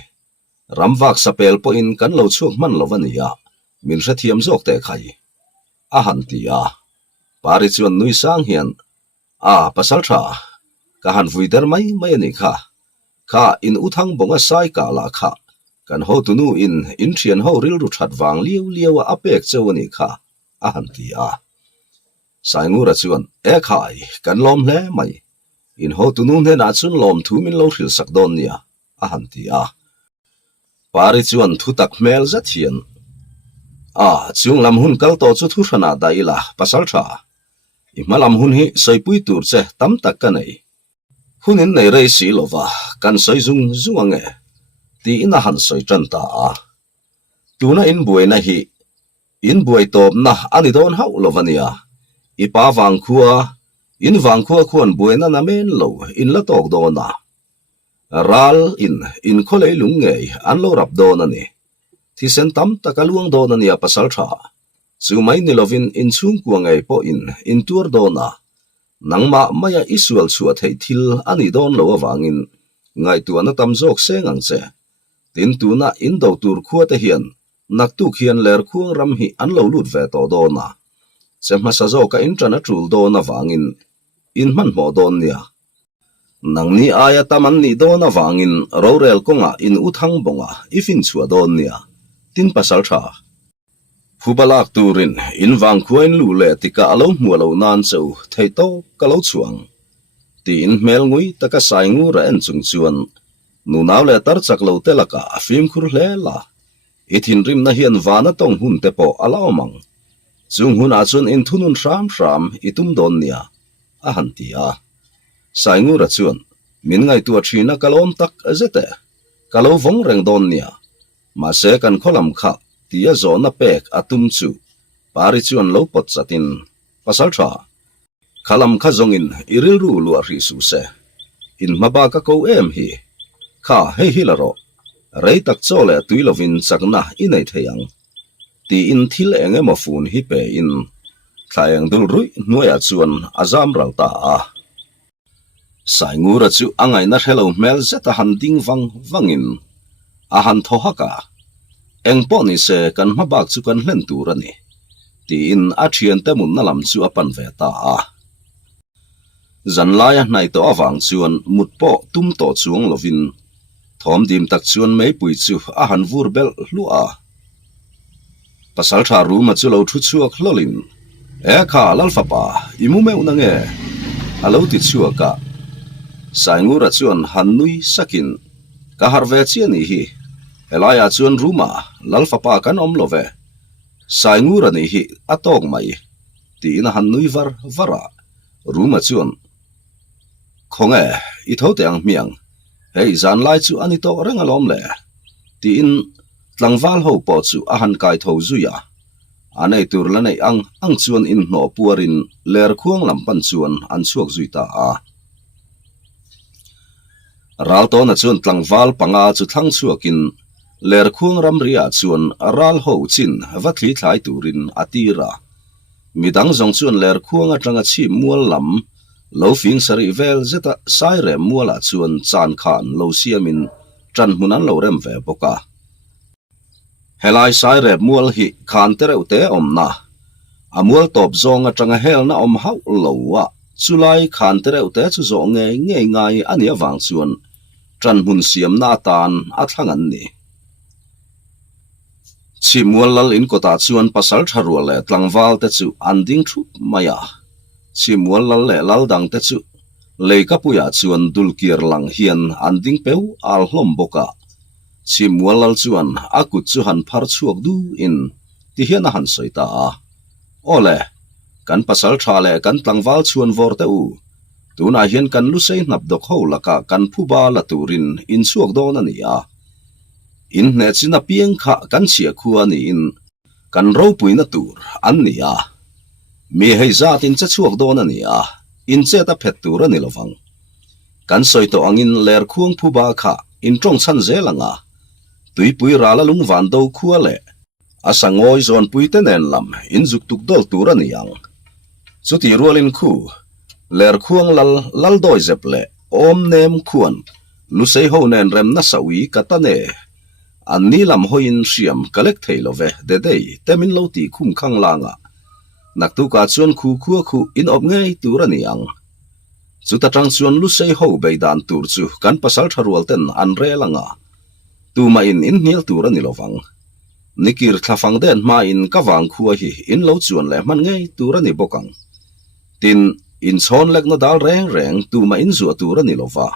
ramwak sapel po in kan lo chuak man lo wania min hra thiam zok te khai a han ti a pari chuan nui sang hian a pasal tha ka han vui der mai ni kha in uthang bonga sai ka la kha kan ho tu nu in thian ho ril ru that wang liu a pek chawani kha a han ti a sai ngura chuan e khai kan lom hle mai in ho tu nu ne na chun lom thu min lo hril sak don nia a han ti a pari chuan thu tak mel za thian a chung lam hun kal to chu thu rana daila pasal tha I malam hun hi soipui tur che tam tak ka nei hunin nei rei si lova kan soi zung ange ti ina han soi tran ta a tuna in buai na hi in buai top na ani don hau lovania I pa wang khua in wang khua khuan buai na na men lo in la tok do na ral in kholei lung nge an lo rap do na ni thi sen tam takaluang do na nia pasal tha chu mai ni lovin in chung kuang ngai po in tur do na nangma maya isual chua thei thil ani don lo awangin ngai tu na tam jok sengang che tin tu na in do tur khua te hian nak tu khian ler khuang ram hi an lo lut ve to do na chema sa zo ka in trana trul do na wangin in man mo don nia nang ni aya taman ni do na wangin rorel konga in uthang bonga ifin chua don nia tin pasal tha Hubalak turin in wang khuain lu le tika alo mualo nan chau theito kalo chuang ti in mel ngui taka sai ngu ra en chung chuan nu naw le tar chak lo telaka fim khur hle la ithin rim na hian wana tong hun te po ala omang chung hun a chun in thunun ram itum don nia a han ti a sai ngu ra chuan min ngai tu thina kalom tak azete kalo vong reng don nia ma se kan kholam kha tia zona pek atum chu pari chuan lo pot chatin pasal tha khalam kha zongin iril ru lu a ri su se in maba ka ko em hi kha he hilaro rei tak chole tuilovin chakna inei theyang ti in thil enge ma fun hi pe in thlaiang dul rui nuaya chuan azam ralta a sai ngura chu angai na hello mel zeta han ding wangin a han thohaka engpo ni se kan mabak chu kan hlen tur ani ti in a thian te mun na lam chu apan ve ta a zanlaya nai to awang chuan mutpo tum to chuang lovin thom dim tak chuan mei pui chu a han vur bel hlua pasal tha ru ma chu lo thu chuak lolin e kha lalfa pa imu meu na nge alo ti chuaka sai ngura chuan han nui sakin ka harve chiani hi elaya chuan ruma lalfa pa kan om love sai ngura ni hi atong mai ti in han nui vara ruma chuan khonge I thote ang miang hei zan lai chu ani to rengalom le ti in tlangwal ho po chu a han kai tho zuya anei tur la nei ang chuan in no puarin ler khuang lampan chuan an chuak zuita a ral to na chuan tlangwal panga chu thlang chuakin ler khuang ram ria chuan ral ho chin vathli thlai turin atira midang zong chuan ler khuang atanga chi mual lam lo fing sari vel zeta saire muala chuan chan khan lo siamin tran hunan lo rem ve boka helai saire mual hi khan tereu te omna amual top zong atanga hel na om hau lowa chulai khan tereu te chu zo nge ngai ani awang chuan tran hun siam na tan athangan ni chi mual lal in kota chuan pasal tharua le tlangwal te chu anding thup maya chi mual lal le lal dang te chu leikapuya chuan dulkir lang hian anding peu al hlom boka chi mual lal chuan akut chu han phar chuak du in ti hian a han soita a ole kan pasal tha le kan tlangwal chuan vor te u tuna hian kan lu sei nap dok ho laka kan phuba la turin in chuak don ani a in ne china pieng kha kan chia khua ni in kan ro puina tur an ni a mi hei zatin cha chuak don ani a in che ta phet tur ani lovang kan soito angin ler khuang phuba kha in tong chan zelanga tuipui rala lung van do khua le asangoi zon puite nen lam in juk tuk dol tur ani yang chuti rualin khu ler khuang lal doi zeple om nem khuan lu sei ho nen rem na sawi katane an ni lam hoin siam kalek theilove de dei temin lo ti khum khang langa naktu ka chuan khu khu in op ngei tur ani ang chuta tang chuan lu sei ho beidan tur chu kan pasal tharual ten an relanga tuma in hnial tur ani lovang nikir thlafang den ma in kawang khua hi in lo chuan le man ngei tur ani bokang tin in chon lek na dal reng tuma in zu tur ani lova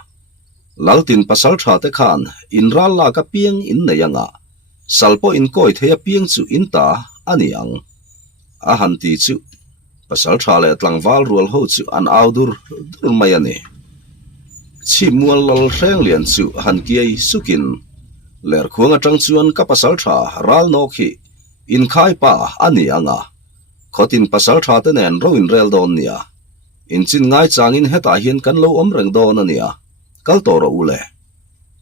laltin pasal tha te khan in ral la ka pieng in neyanga salpo in koi theya pieng chu in ta ani ang a han ti chu pasal tha le tlangwal rual ho chu an audur dur mai ani chi mual lal reng lian chu han kiai sukin ler khuanga tang chuan ka pasal tha ral nok hi in khai pa ani anga khotin pasal tha te nen ro in rel don nia in chin ngai changin heta hian kan lo om reng don ania kal toro ule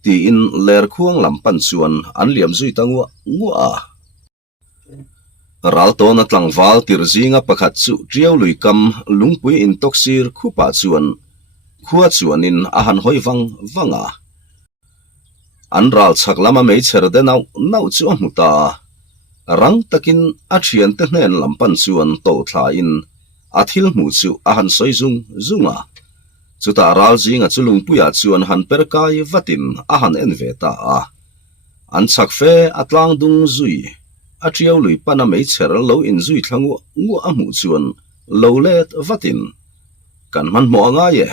ti in ler khuang lampan chuan an liam zui tangwa ngua ral to na tlangwal tirzinga pakhat chu triau luikam lungpui in toksir khupa chuan khua chuan in a han hoi wanga an ral chhak lama mei cher de nau chu amuta rang takin a thian te hnen lampan chuan to thla in a thil mu chu a han soi zunga chuta ral zinga chulung puya chuan han perkai vatin a han enveta a an chak fe atlang dung zui a triau lui pana mei cher lo in zui thlangu ngu amu chuan lo let vatin kan man mo anga ye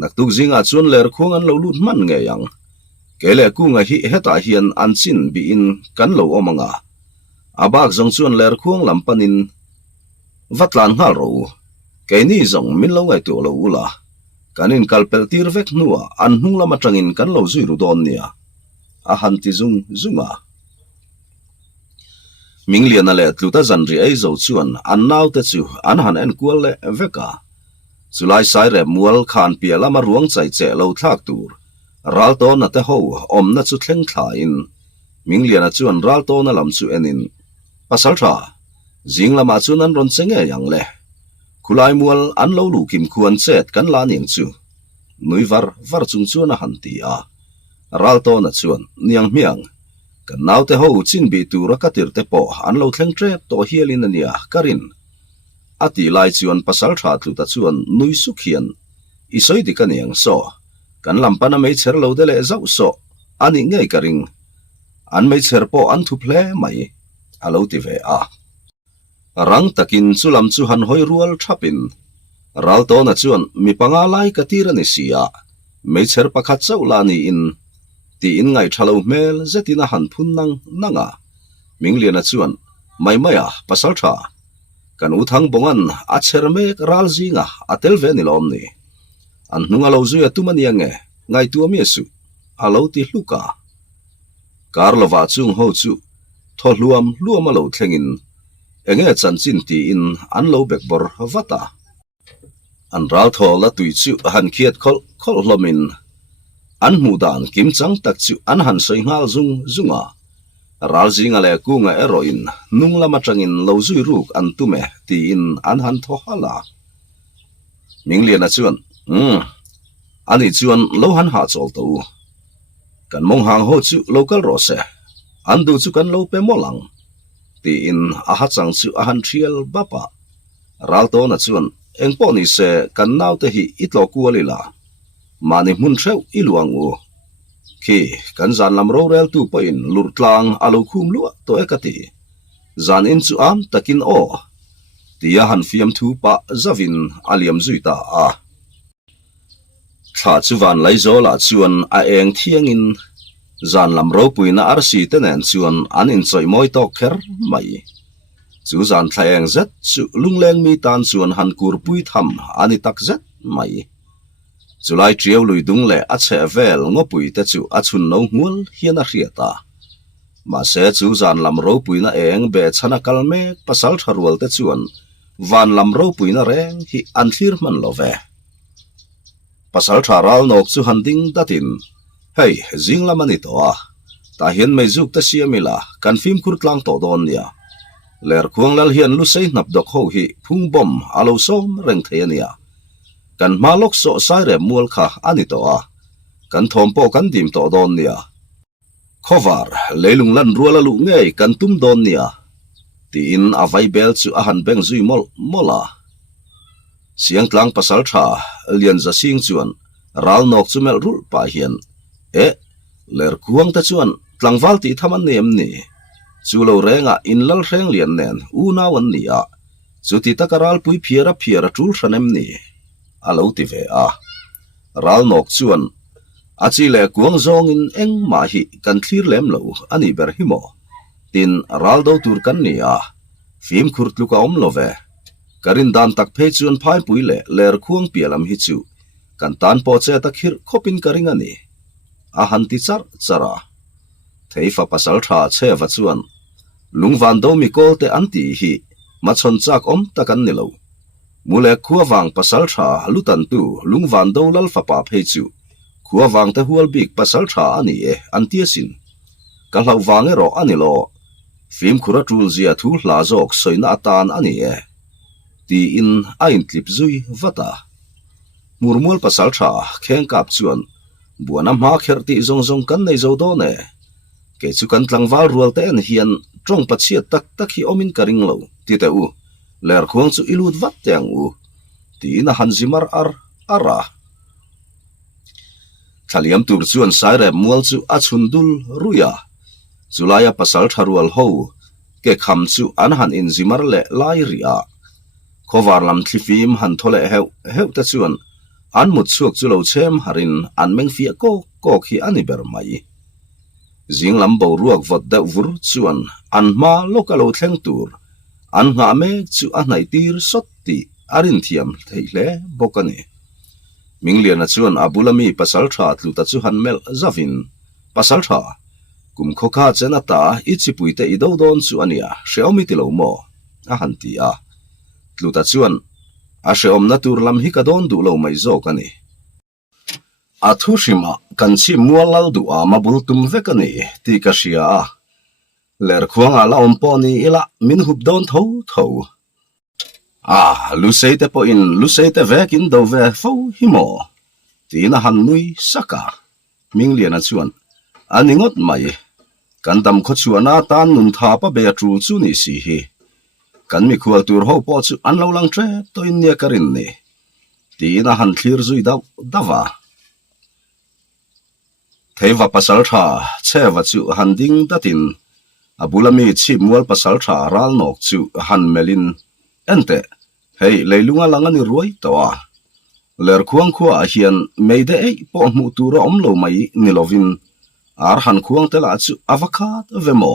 naktuk zinga chuan ler khuang an lo lut man nge yang kele ku nga hi heta hian an chin bi in kan lo omanga abak zong chuan ler khuang lampanin vatlan ngal ro ke ni zong min lo ngai to lo ula kanin kalpel tir vek nuwa an hnung lama tangin kan lo zui ru don nia a han ti zunga minglian ale tluta zanri ai zo chuan an nau te chu an han en kual le veka chulai sai re mual khan pia lama ruang chai che lo thlak tur ral to na te ho om na chu thleng thla in minglian a chuan ral to na lam chu enin pasal tha jing lama chun an ron chenge yang le khulai mual an lo lu kim khuan chet kan la ning chu nui var chung chu na han ti a ral to na chuan niang miang kan nau te ho chin bi tu ra ka tir te po an lo thleng tre to hialin ania karin ati lai chuan pasal tha tlu ta chuan nui su khian isoi di kan yang so kan lampana mei cher lo de le zau so ani ngei karing an mei cher po an thu ple mai alo ti ve a rang takin chulam chu han hoi rual thapin ral to na chuan mi panga lai ka tira ni sia mei cher pakhat chau la ni in ti in ngai thalo mel zetina han phun nanga minglian a chuan mai maya pasal tha kan uthang bongan a cher me ral zinga atel ve ni lom ni an hnunga lo zuya tumania nge ngai tu mi su alo ti hluka karlova chung ho chu tholuam alo thlengin enge chanchin ti in an lo bekbor vata an ral tho la tui chu han khiat khol hlomin an mudan kim chang tak chu an han soi ngal zunga ral zinga le kunga eroin nunglama tangin lo zui ruk an tume ti in an han tho hala minglian a chuan ani chuan lo han ha chol to kan mong hang ho chu local rose an du chu kan lo pe molang ti in a ha chang chu a han thial bapa ral to na chuan engpo ni se kan nau te hi itlo kualila mani mun theu iluang u khi kan zan lam ro rel tu poin lurtlang alo khum lu to ekati zan in chu am takin o tia han fiam thu pa zavin aliam zuita a tha chuwan lai zola chuan a eng thiangin zan lam ro puina arsi tenen chuan an in choi moi to kher mai chu zan thlaeng zet chu lungleng mi tan chuan han kur pui tham ani tak zet mai chulai triau lui dung le a che vel ngopui te chu a chun no ngul hian a hriata ma se chu zan lam ro puina eng be chana kalme pasal tharwal te chuan van lam ro puina reng hi an thlir man love pasal tharal nok chu handing datin hei jing lamani to a ta hian mei juk ta siamila kan fim kurtlang to don nia ler khuang lal hian lu sei nap dok ho hi phung bom alo som reng thenia kan malok so sai re mual kha ani to a kan thompo kan dim to don nia khovar leilung lan ruala lu ngei kan tum don nia ti in avai bel chu a han beng zui mola siang tlang pasal tha lian za sing chuan ral nok chumel rul pa hian ler kuang ta chuan tlangwal ti thaman nem ni chulo renga in lal reng lian nen una wan nia chuti takaral pui phiara tul hranem ni alo ti ve a ral nok chuan achi le kuang zong in eng ma hi kan thlir lem lo ani ber himo tin ral do tur kan nia fim khurtlu ka om love karin dan tak phe chuan phai pui le ler khuang pialam hi chu kan tan po che ta khir khopin karing ani a han ti chara theifa pasal tha che wa chuan lungwan do mi ko te anti hi ma chon chak om takan ni lo mule khuawang pasal tha lutan tu lungwan do lal fa pa phe chu khuawang te hual bik pasal tha ani antiesin ka hlawang ero ani lo fim khura tul zia thu hla jok soina atan ani ti in a in tlip zui vata murmul pasal tha kheng kap chuan buana ma kher ti zong kan nei zo do ne ke chu kan tlangwal rual te an hian trong pachia tak hi omin karing lo ti te u ler khuang chu ilut vat teng u ti na hanzimar ara thaliam tur chuan saire mual chu a chundul ruya zulaya pasal tharual ho ke kham chu an han in zimar le lai ria khovar lam thlifim han thole heu ta chuan an mut chuak chu lo chem harin an meng fia ko khi ani ber mai jing lam bo ruak vot da vur chuan an ma lokalo thleng tur an nga me chu a nai tir sotti arin thiam theile bokani minglian a chuan abulami pasal tha tluta chu han mel zavin pasal tha kum khokha chenata ichipuite idodon chu ania sheomi tilo mo a hanti a tluta chuan a sheom na tur lam hi ka don du lo mai zo kani athushima kan chi mualal du a mabul tum vekani ti ka shia ler khuang ala ompo ni ila min hup don tho tho lu sei te po in lu sei te ve kin do ve fo himo tina han nui saka ming lian a chuan aningot mai kan tam kho chuana tan nun tha pa be tru chu ni si hi kan mi khual tur ho po chu an lo lang tre to in nia karin ni tina han thlir zui dawa theiwa pasal tha chewa chu han ding datin abulami chi mual pasal tha ral nok chu han melin ente hei leilunga langani ruai tawa ler khuang khua hian meide ei po mu tura omlo mai nilovin ar han khuang tela chu avakat vemo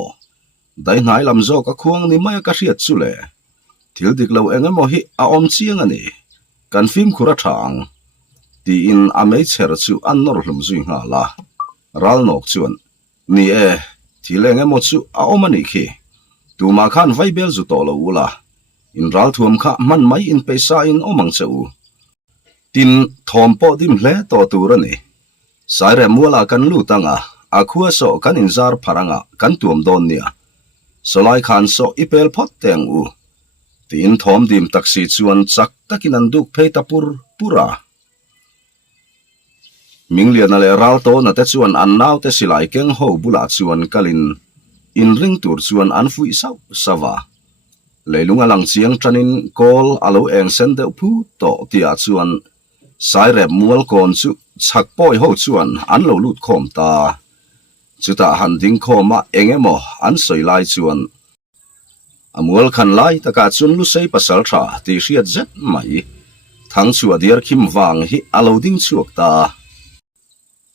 dai nai lam zo ka khuang ni mai ka riat chu le thil dik lo engemaw hi a om chiang ani kan film khura thang ti in amei cher chu an nor hlum zui nga la ral nok chuan ni thil engemaw chu a om ani khi tuma khan vai bel zu to lo ula in ral thuam kha man mai in pesa in omang cheu tin thom po dim hle to turani saire muala kan lu tanga akhua so kan inzar pharanga kan tuam don nia solai khan so ipel phot teng u tin thom dim taksi chuan chak takin an duk phei tapur pura minglian ale ral to na te chuan an nau te silai keng ho bula chuan kalin in ring tur chuan an fui sau sawa leilunga lang chiang tranin kol alo eng sen deuh phu to tia chuan sai rep mual kon chu chak poi ho chuan an lo lut khom ta chuta han ding khoma engemaw an soilai chuan amual khan lai taka chun lu sei pasal tha ti riat zet mai thang chu adir khim wang hi alo ding chuak ta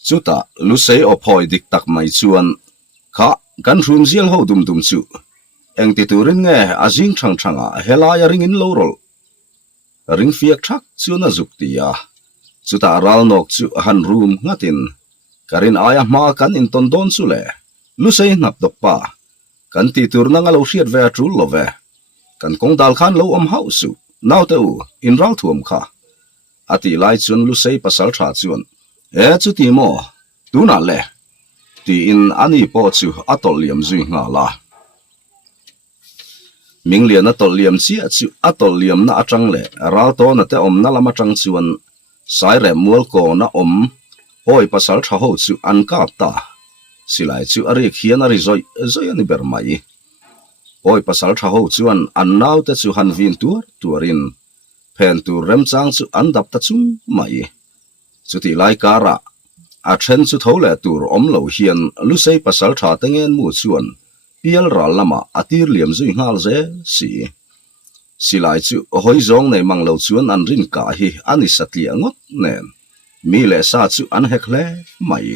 chuta lu sei ophoi dik tak mai chuan kha kan rum zial ho dum chu eng ti turin nge azing thang thanga helaya ring in lorol ring fiak thak chuna zuktia chuta ral nok chu han room ngatin karin aya ma kan in ton don chu le lu sei nap dok pa kan ti tur na ngalo riat ve trul love kan kong dal khan lo om hau su naw te u in ral thuam kha ati lai chun lu sei pasal tha chuan chu ti mo tu na le ti in ani po chu atol liam zui nga la minglian atol liam chi chu atol liam na atang le ral to na te om na lama tang chuan sai re mual ko na om oi pasal tha ho chu an kap ta silai chu ari khian ari zoi ani ber mai oi pasal tha ho chuan an nau te chu han vin turin phen tur rem chang chu an dap ta chung mai chuti lai kara a then chu thole tur om lo hian lu sei pasal tha tengen mu chuan pial ral lama atir liam zui ngal ze silai chu hoi zong nei mang lo chuan an rin ka hi ani satli angot nen mi le sa chu an hekle mai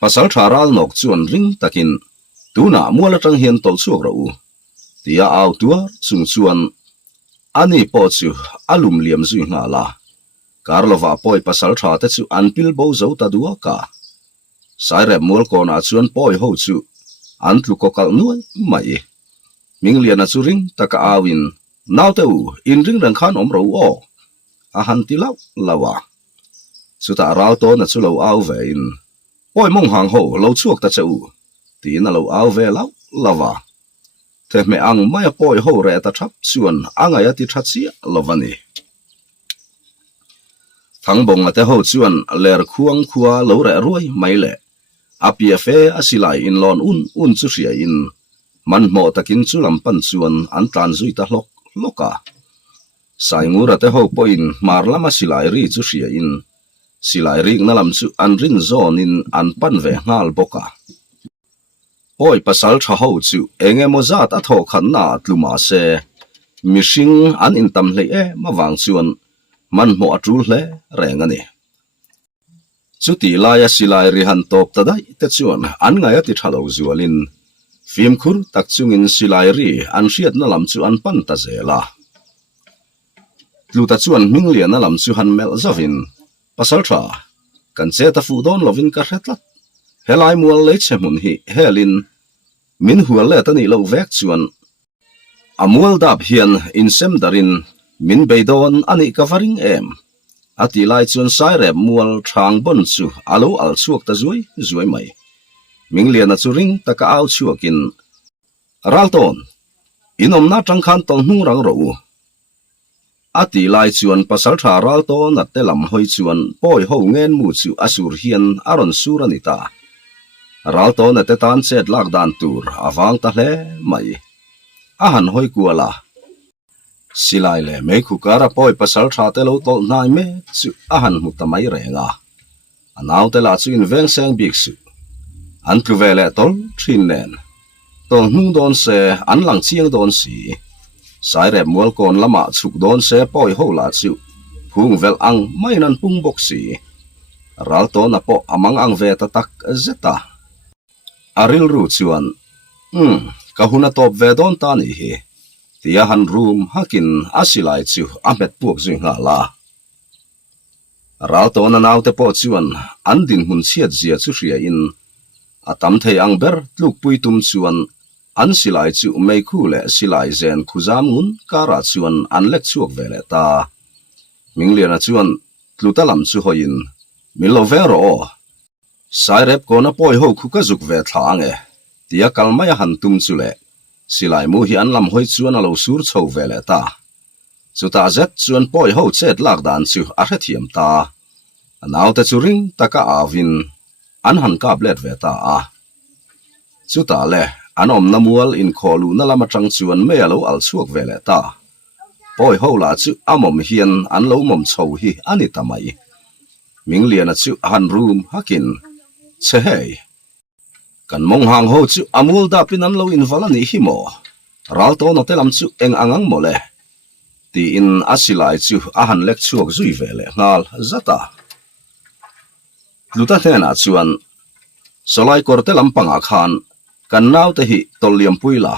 pasal tha ral nok chuan ring takin tuna muala tang hian tol chuak ro tia au tua chung chuan ani po chu alum liam zui nga la karlova poi pasal tha te chu an pil bo zo ta duwa ka sai re mol ko na chuan poi ho chu an tlu ko kal nuai mai minglian a chu ring taka awin naw te u in ring rang khan om ro o a han ti lawa chuta raw to na chu lo aw ve in poi mong hang ho lo chuak ta cheu ti na lo aw ve lawa te me ang mai poi ho re ta thap chuan anga ya ti thatchi lovani thang bong ate ho chuan ler khuang khua lo re ruai mai le apiafe asilai in lon un chu ria in man mo takin chu lampan chuan an tlan zui ta loka sai ngura te ho poin marlama silai ri chu ria in silai ri na lam chu an rin zon in an pan ve ngal boka oi pasal tha ho chu engemaw zat a tho khan na tluma se mishing an in tam hle ma wang chuan man mo atul hle rengani chuti laya silai ri han top ta dai te chuan an ngai ati thalo zualin film khur tak chungin silai ri an riat na lam chu an pan ta zela tluta chuan minglian na lam chu han mel zavin pasal tha kan che ta fu don lovin ka hretlat helai mual le chemun hi helin min hual le tani lo vek chuan amual dap hian in sem darin min beidon ani covering em ati lai chuan sai rep mual thang bon chu alo al chuak ta zuai mai Ming lian na chu ring taka au chuakin ralton inom na tangkhan tong hnung rang ro ati lai chuan pasal tha ralton na telam hoi chuan poi ho ngen mu chu asur hian aron suranita ralton na te tan chet lak dan tur awang ta hle mai ahan hoi kuala silai le me khukara poi pasal tha te lo tol nai me chu ahan mutamai renga anaw te la chu in veng seng bik su an tu vele tol thin nen tol hnung don se an lang chiang don si sai rep mual kon lama chuk don se poi ho la chu phung vel ang mai nan pung bok si ral to na po amang ang ve ta tak zeta aril ru chuan kahuna top ve don ta ni hi tia han room hakin asilai chu amet puak zui nga la ral to na naw te po chuan an din hun chiat zia chu ria in atam thei ang ber tluk pui tum chuan an silai chu mei khu le silai zen khuzam ngun kara chuan an lek chuak vele ta mingliana chuan tlutalam chu hoin milo vero sai rep kona poi ho khu ka zuk ve thlange tia kalmaya han tum chu le silai mu hi an lam hoi chuan alo sur chho vele ta chuta zet chuan poi ho chet lak dan chu a hre thiam ta anaw te chu ring taka avin an han kap let ve ta a chuta le an om namual in kholu na lama tang chuan me alo al chuak vele ta poi ho la chu amom hian an lo mom chho hi ani tamai mingliana chu han room hakin che hei kan mong hang ho chu amul da pin an lo in valani hi mo ral to no telam chu eng angang mole ti in asilai chu ahan lek chuak zui vele ngal zata luta thena chuan solai korte lampanga khan kan naw te hi toliam puila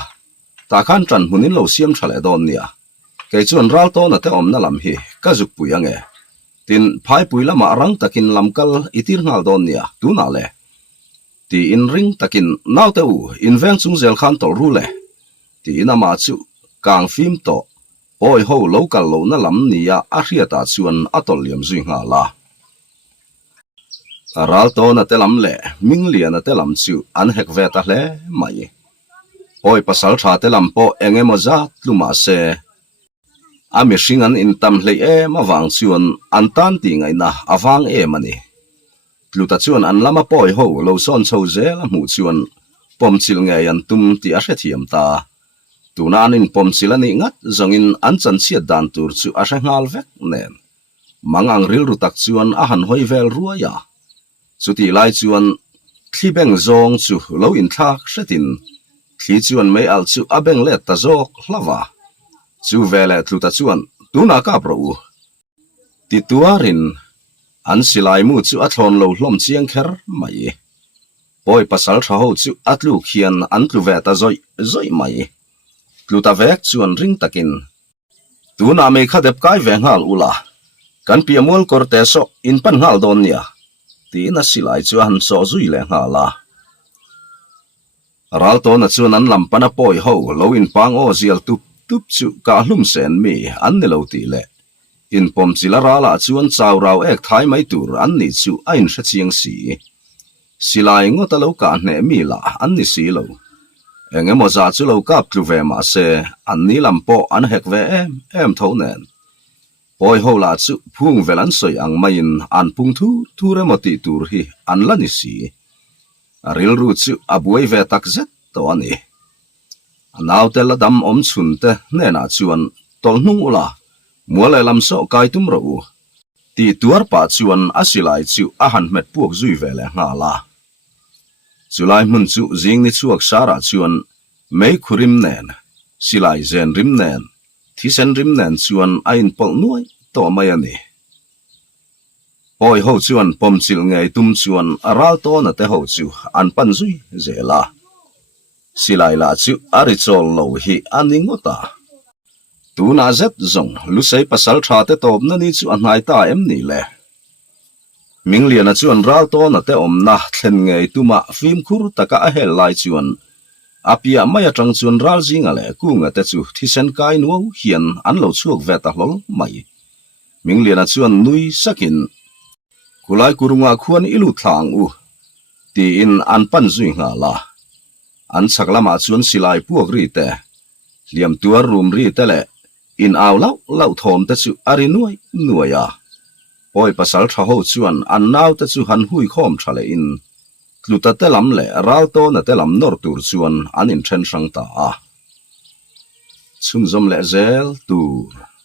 ta khan tran hunin lo siam thale don nia ke chuan ral to na te om na lam hi ka zuk puyange tin phai puila ma rang takin lamkal itir ngal don nia tu na le ti in ring takin naw te u in veng chung zel khan tol ru le ti na ma chu kang phim to oi ho local lo na lam nia a hriata chuan atol liam zui nga la ral to na telam le minglian na telam chu an hek ve ta hle mai oi pasal tha telam po engemo za tluma se ami singan in tam hle e mawang chuan an tan ti ngai na awang e mani tluta chuan an lama poi ho lo son chho zel mu chuan pomchil nge yan tum ti a hre thiam ta tunan in pomchil ani ngat zongin an chan chiat dan tur chu a hre ngal vek nen mangang ril rutak chuan a han hoi vel ruaya chuti lai chuan thlibeng zong chu lo in thak hretin thli chuan mei al chu abeng let ta zok hlawa chu vele tluta chuan tuna ka pro ti tuarin an silai mu chu a thlon lo hlom chiang kher mai poi pasal tha ho chu atlu khian an tlu ve ta zoi mai tluta vek chuan ring takin tuna me khadep kai ve ngal ula kan piamol korte so in pan ngal don nia ti na silai chuan so zui le ngala ral to na chuan an lampana poi ho lo in pang o zial tup chu ka hlum sen mi an ne lo ti le in pom chila rala chuan chaw raw ek thai mai tur an ni chu ain hra chiang si silai ngota lo ka hne mi la an ni si lo engemo za chu lo kap tlu ve ma se an ni lampo an hek ve em tho nen poi ho la chu phung velan soi ang main an pung thu re moti tur hi an la ni si aril ru chu abuai ve tak zet to ani anaw tel dam om chun te ne na chuan tol hnung ula muale lam so kai tum ro ti tuar pa chuan asilai chu a han met puak zui vele nga la chulai mun chu jing ni chuak sara chuan mei khurim nen silai zen rim nen thisen rim nen chuan ain pol nuai to mai ani oi ho chuan pomchil ngei tum chuan aral to na te ho chu an pan zui zela silai la chu ari chol lo hi aningota tuna zet zong lusei pasal tha te top na ni chu anhai ta em ni le mingliana chuan ral to na te om na thlen ngei tuma phim khur taka a hel lai chuan apia maya tang chuan ral jinga le kunga te chu thisen kai nu hian an lo chuak ve ta hlol mai mingliana chuan nui sakin kulai kurunga khuan ilu thlang ตีอินอันปั้นซุยงาละอันสักละมาชวนสิลายพวกรีแต่เหลี่ยมตัวรุมรีแต่แหละอินเอาเล่าทอมแต่สุอารินวยหน่วยปอยภาษาทะโหชวนอันนาวแต่สุหันหุยข้อมทะเลอินลุตแต่ลำแหละราวโตนะแต่ลำนอร์ตูร์ชวนอันอินเทนสังตาซุมซอมแหละเซลตูร์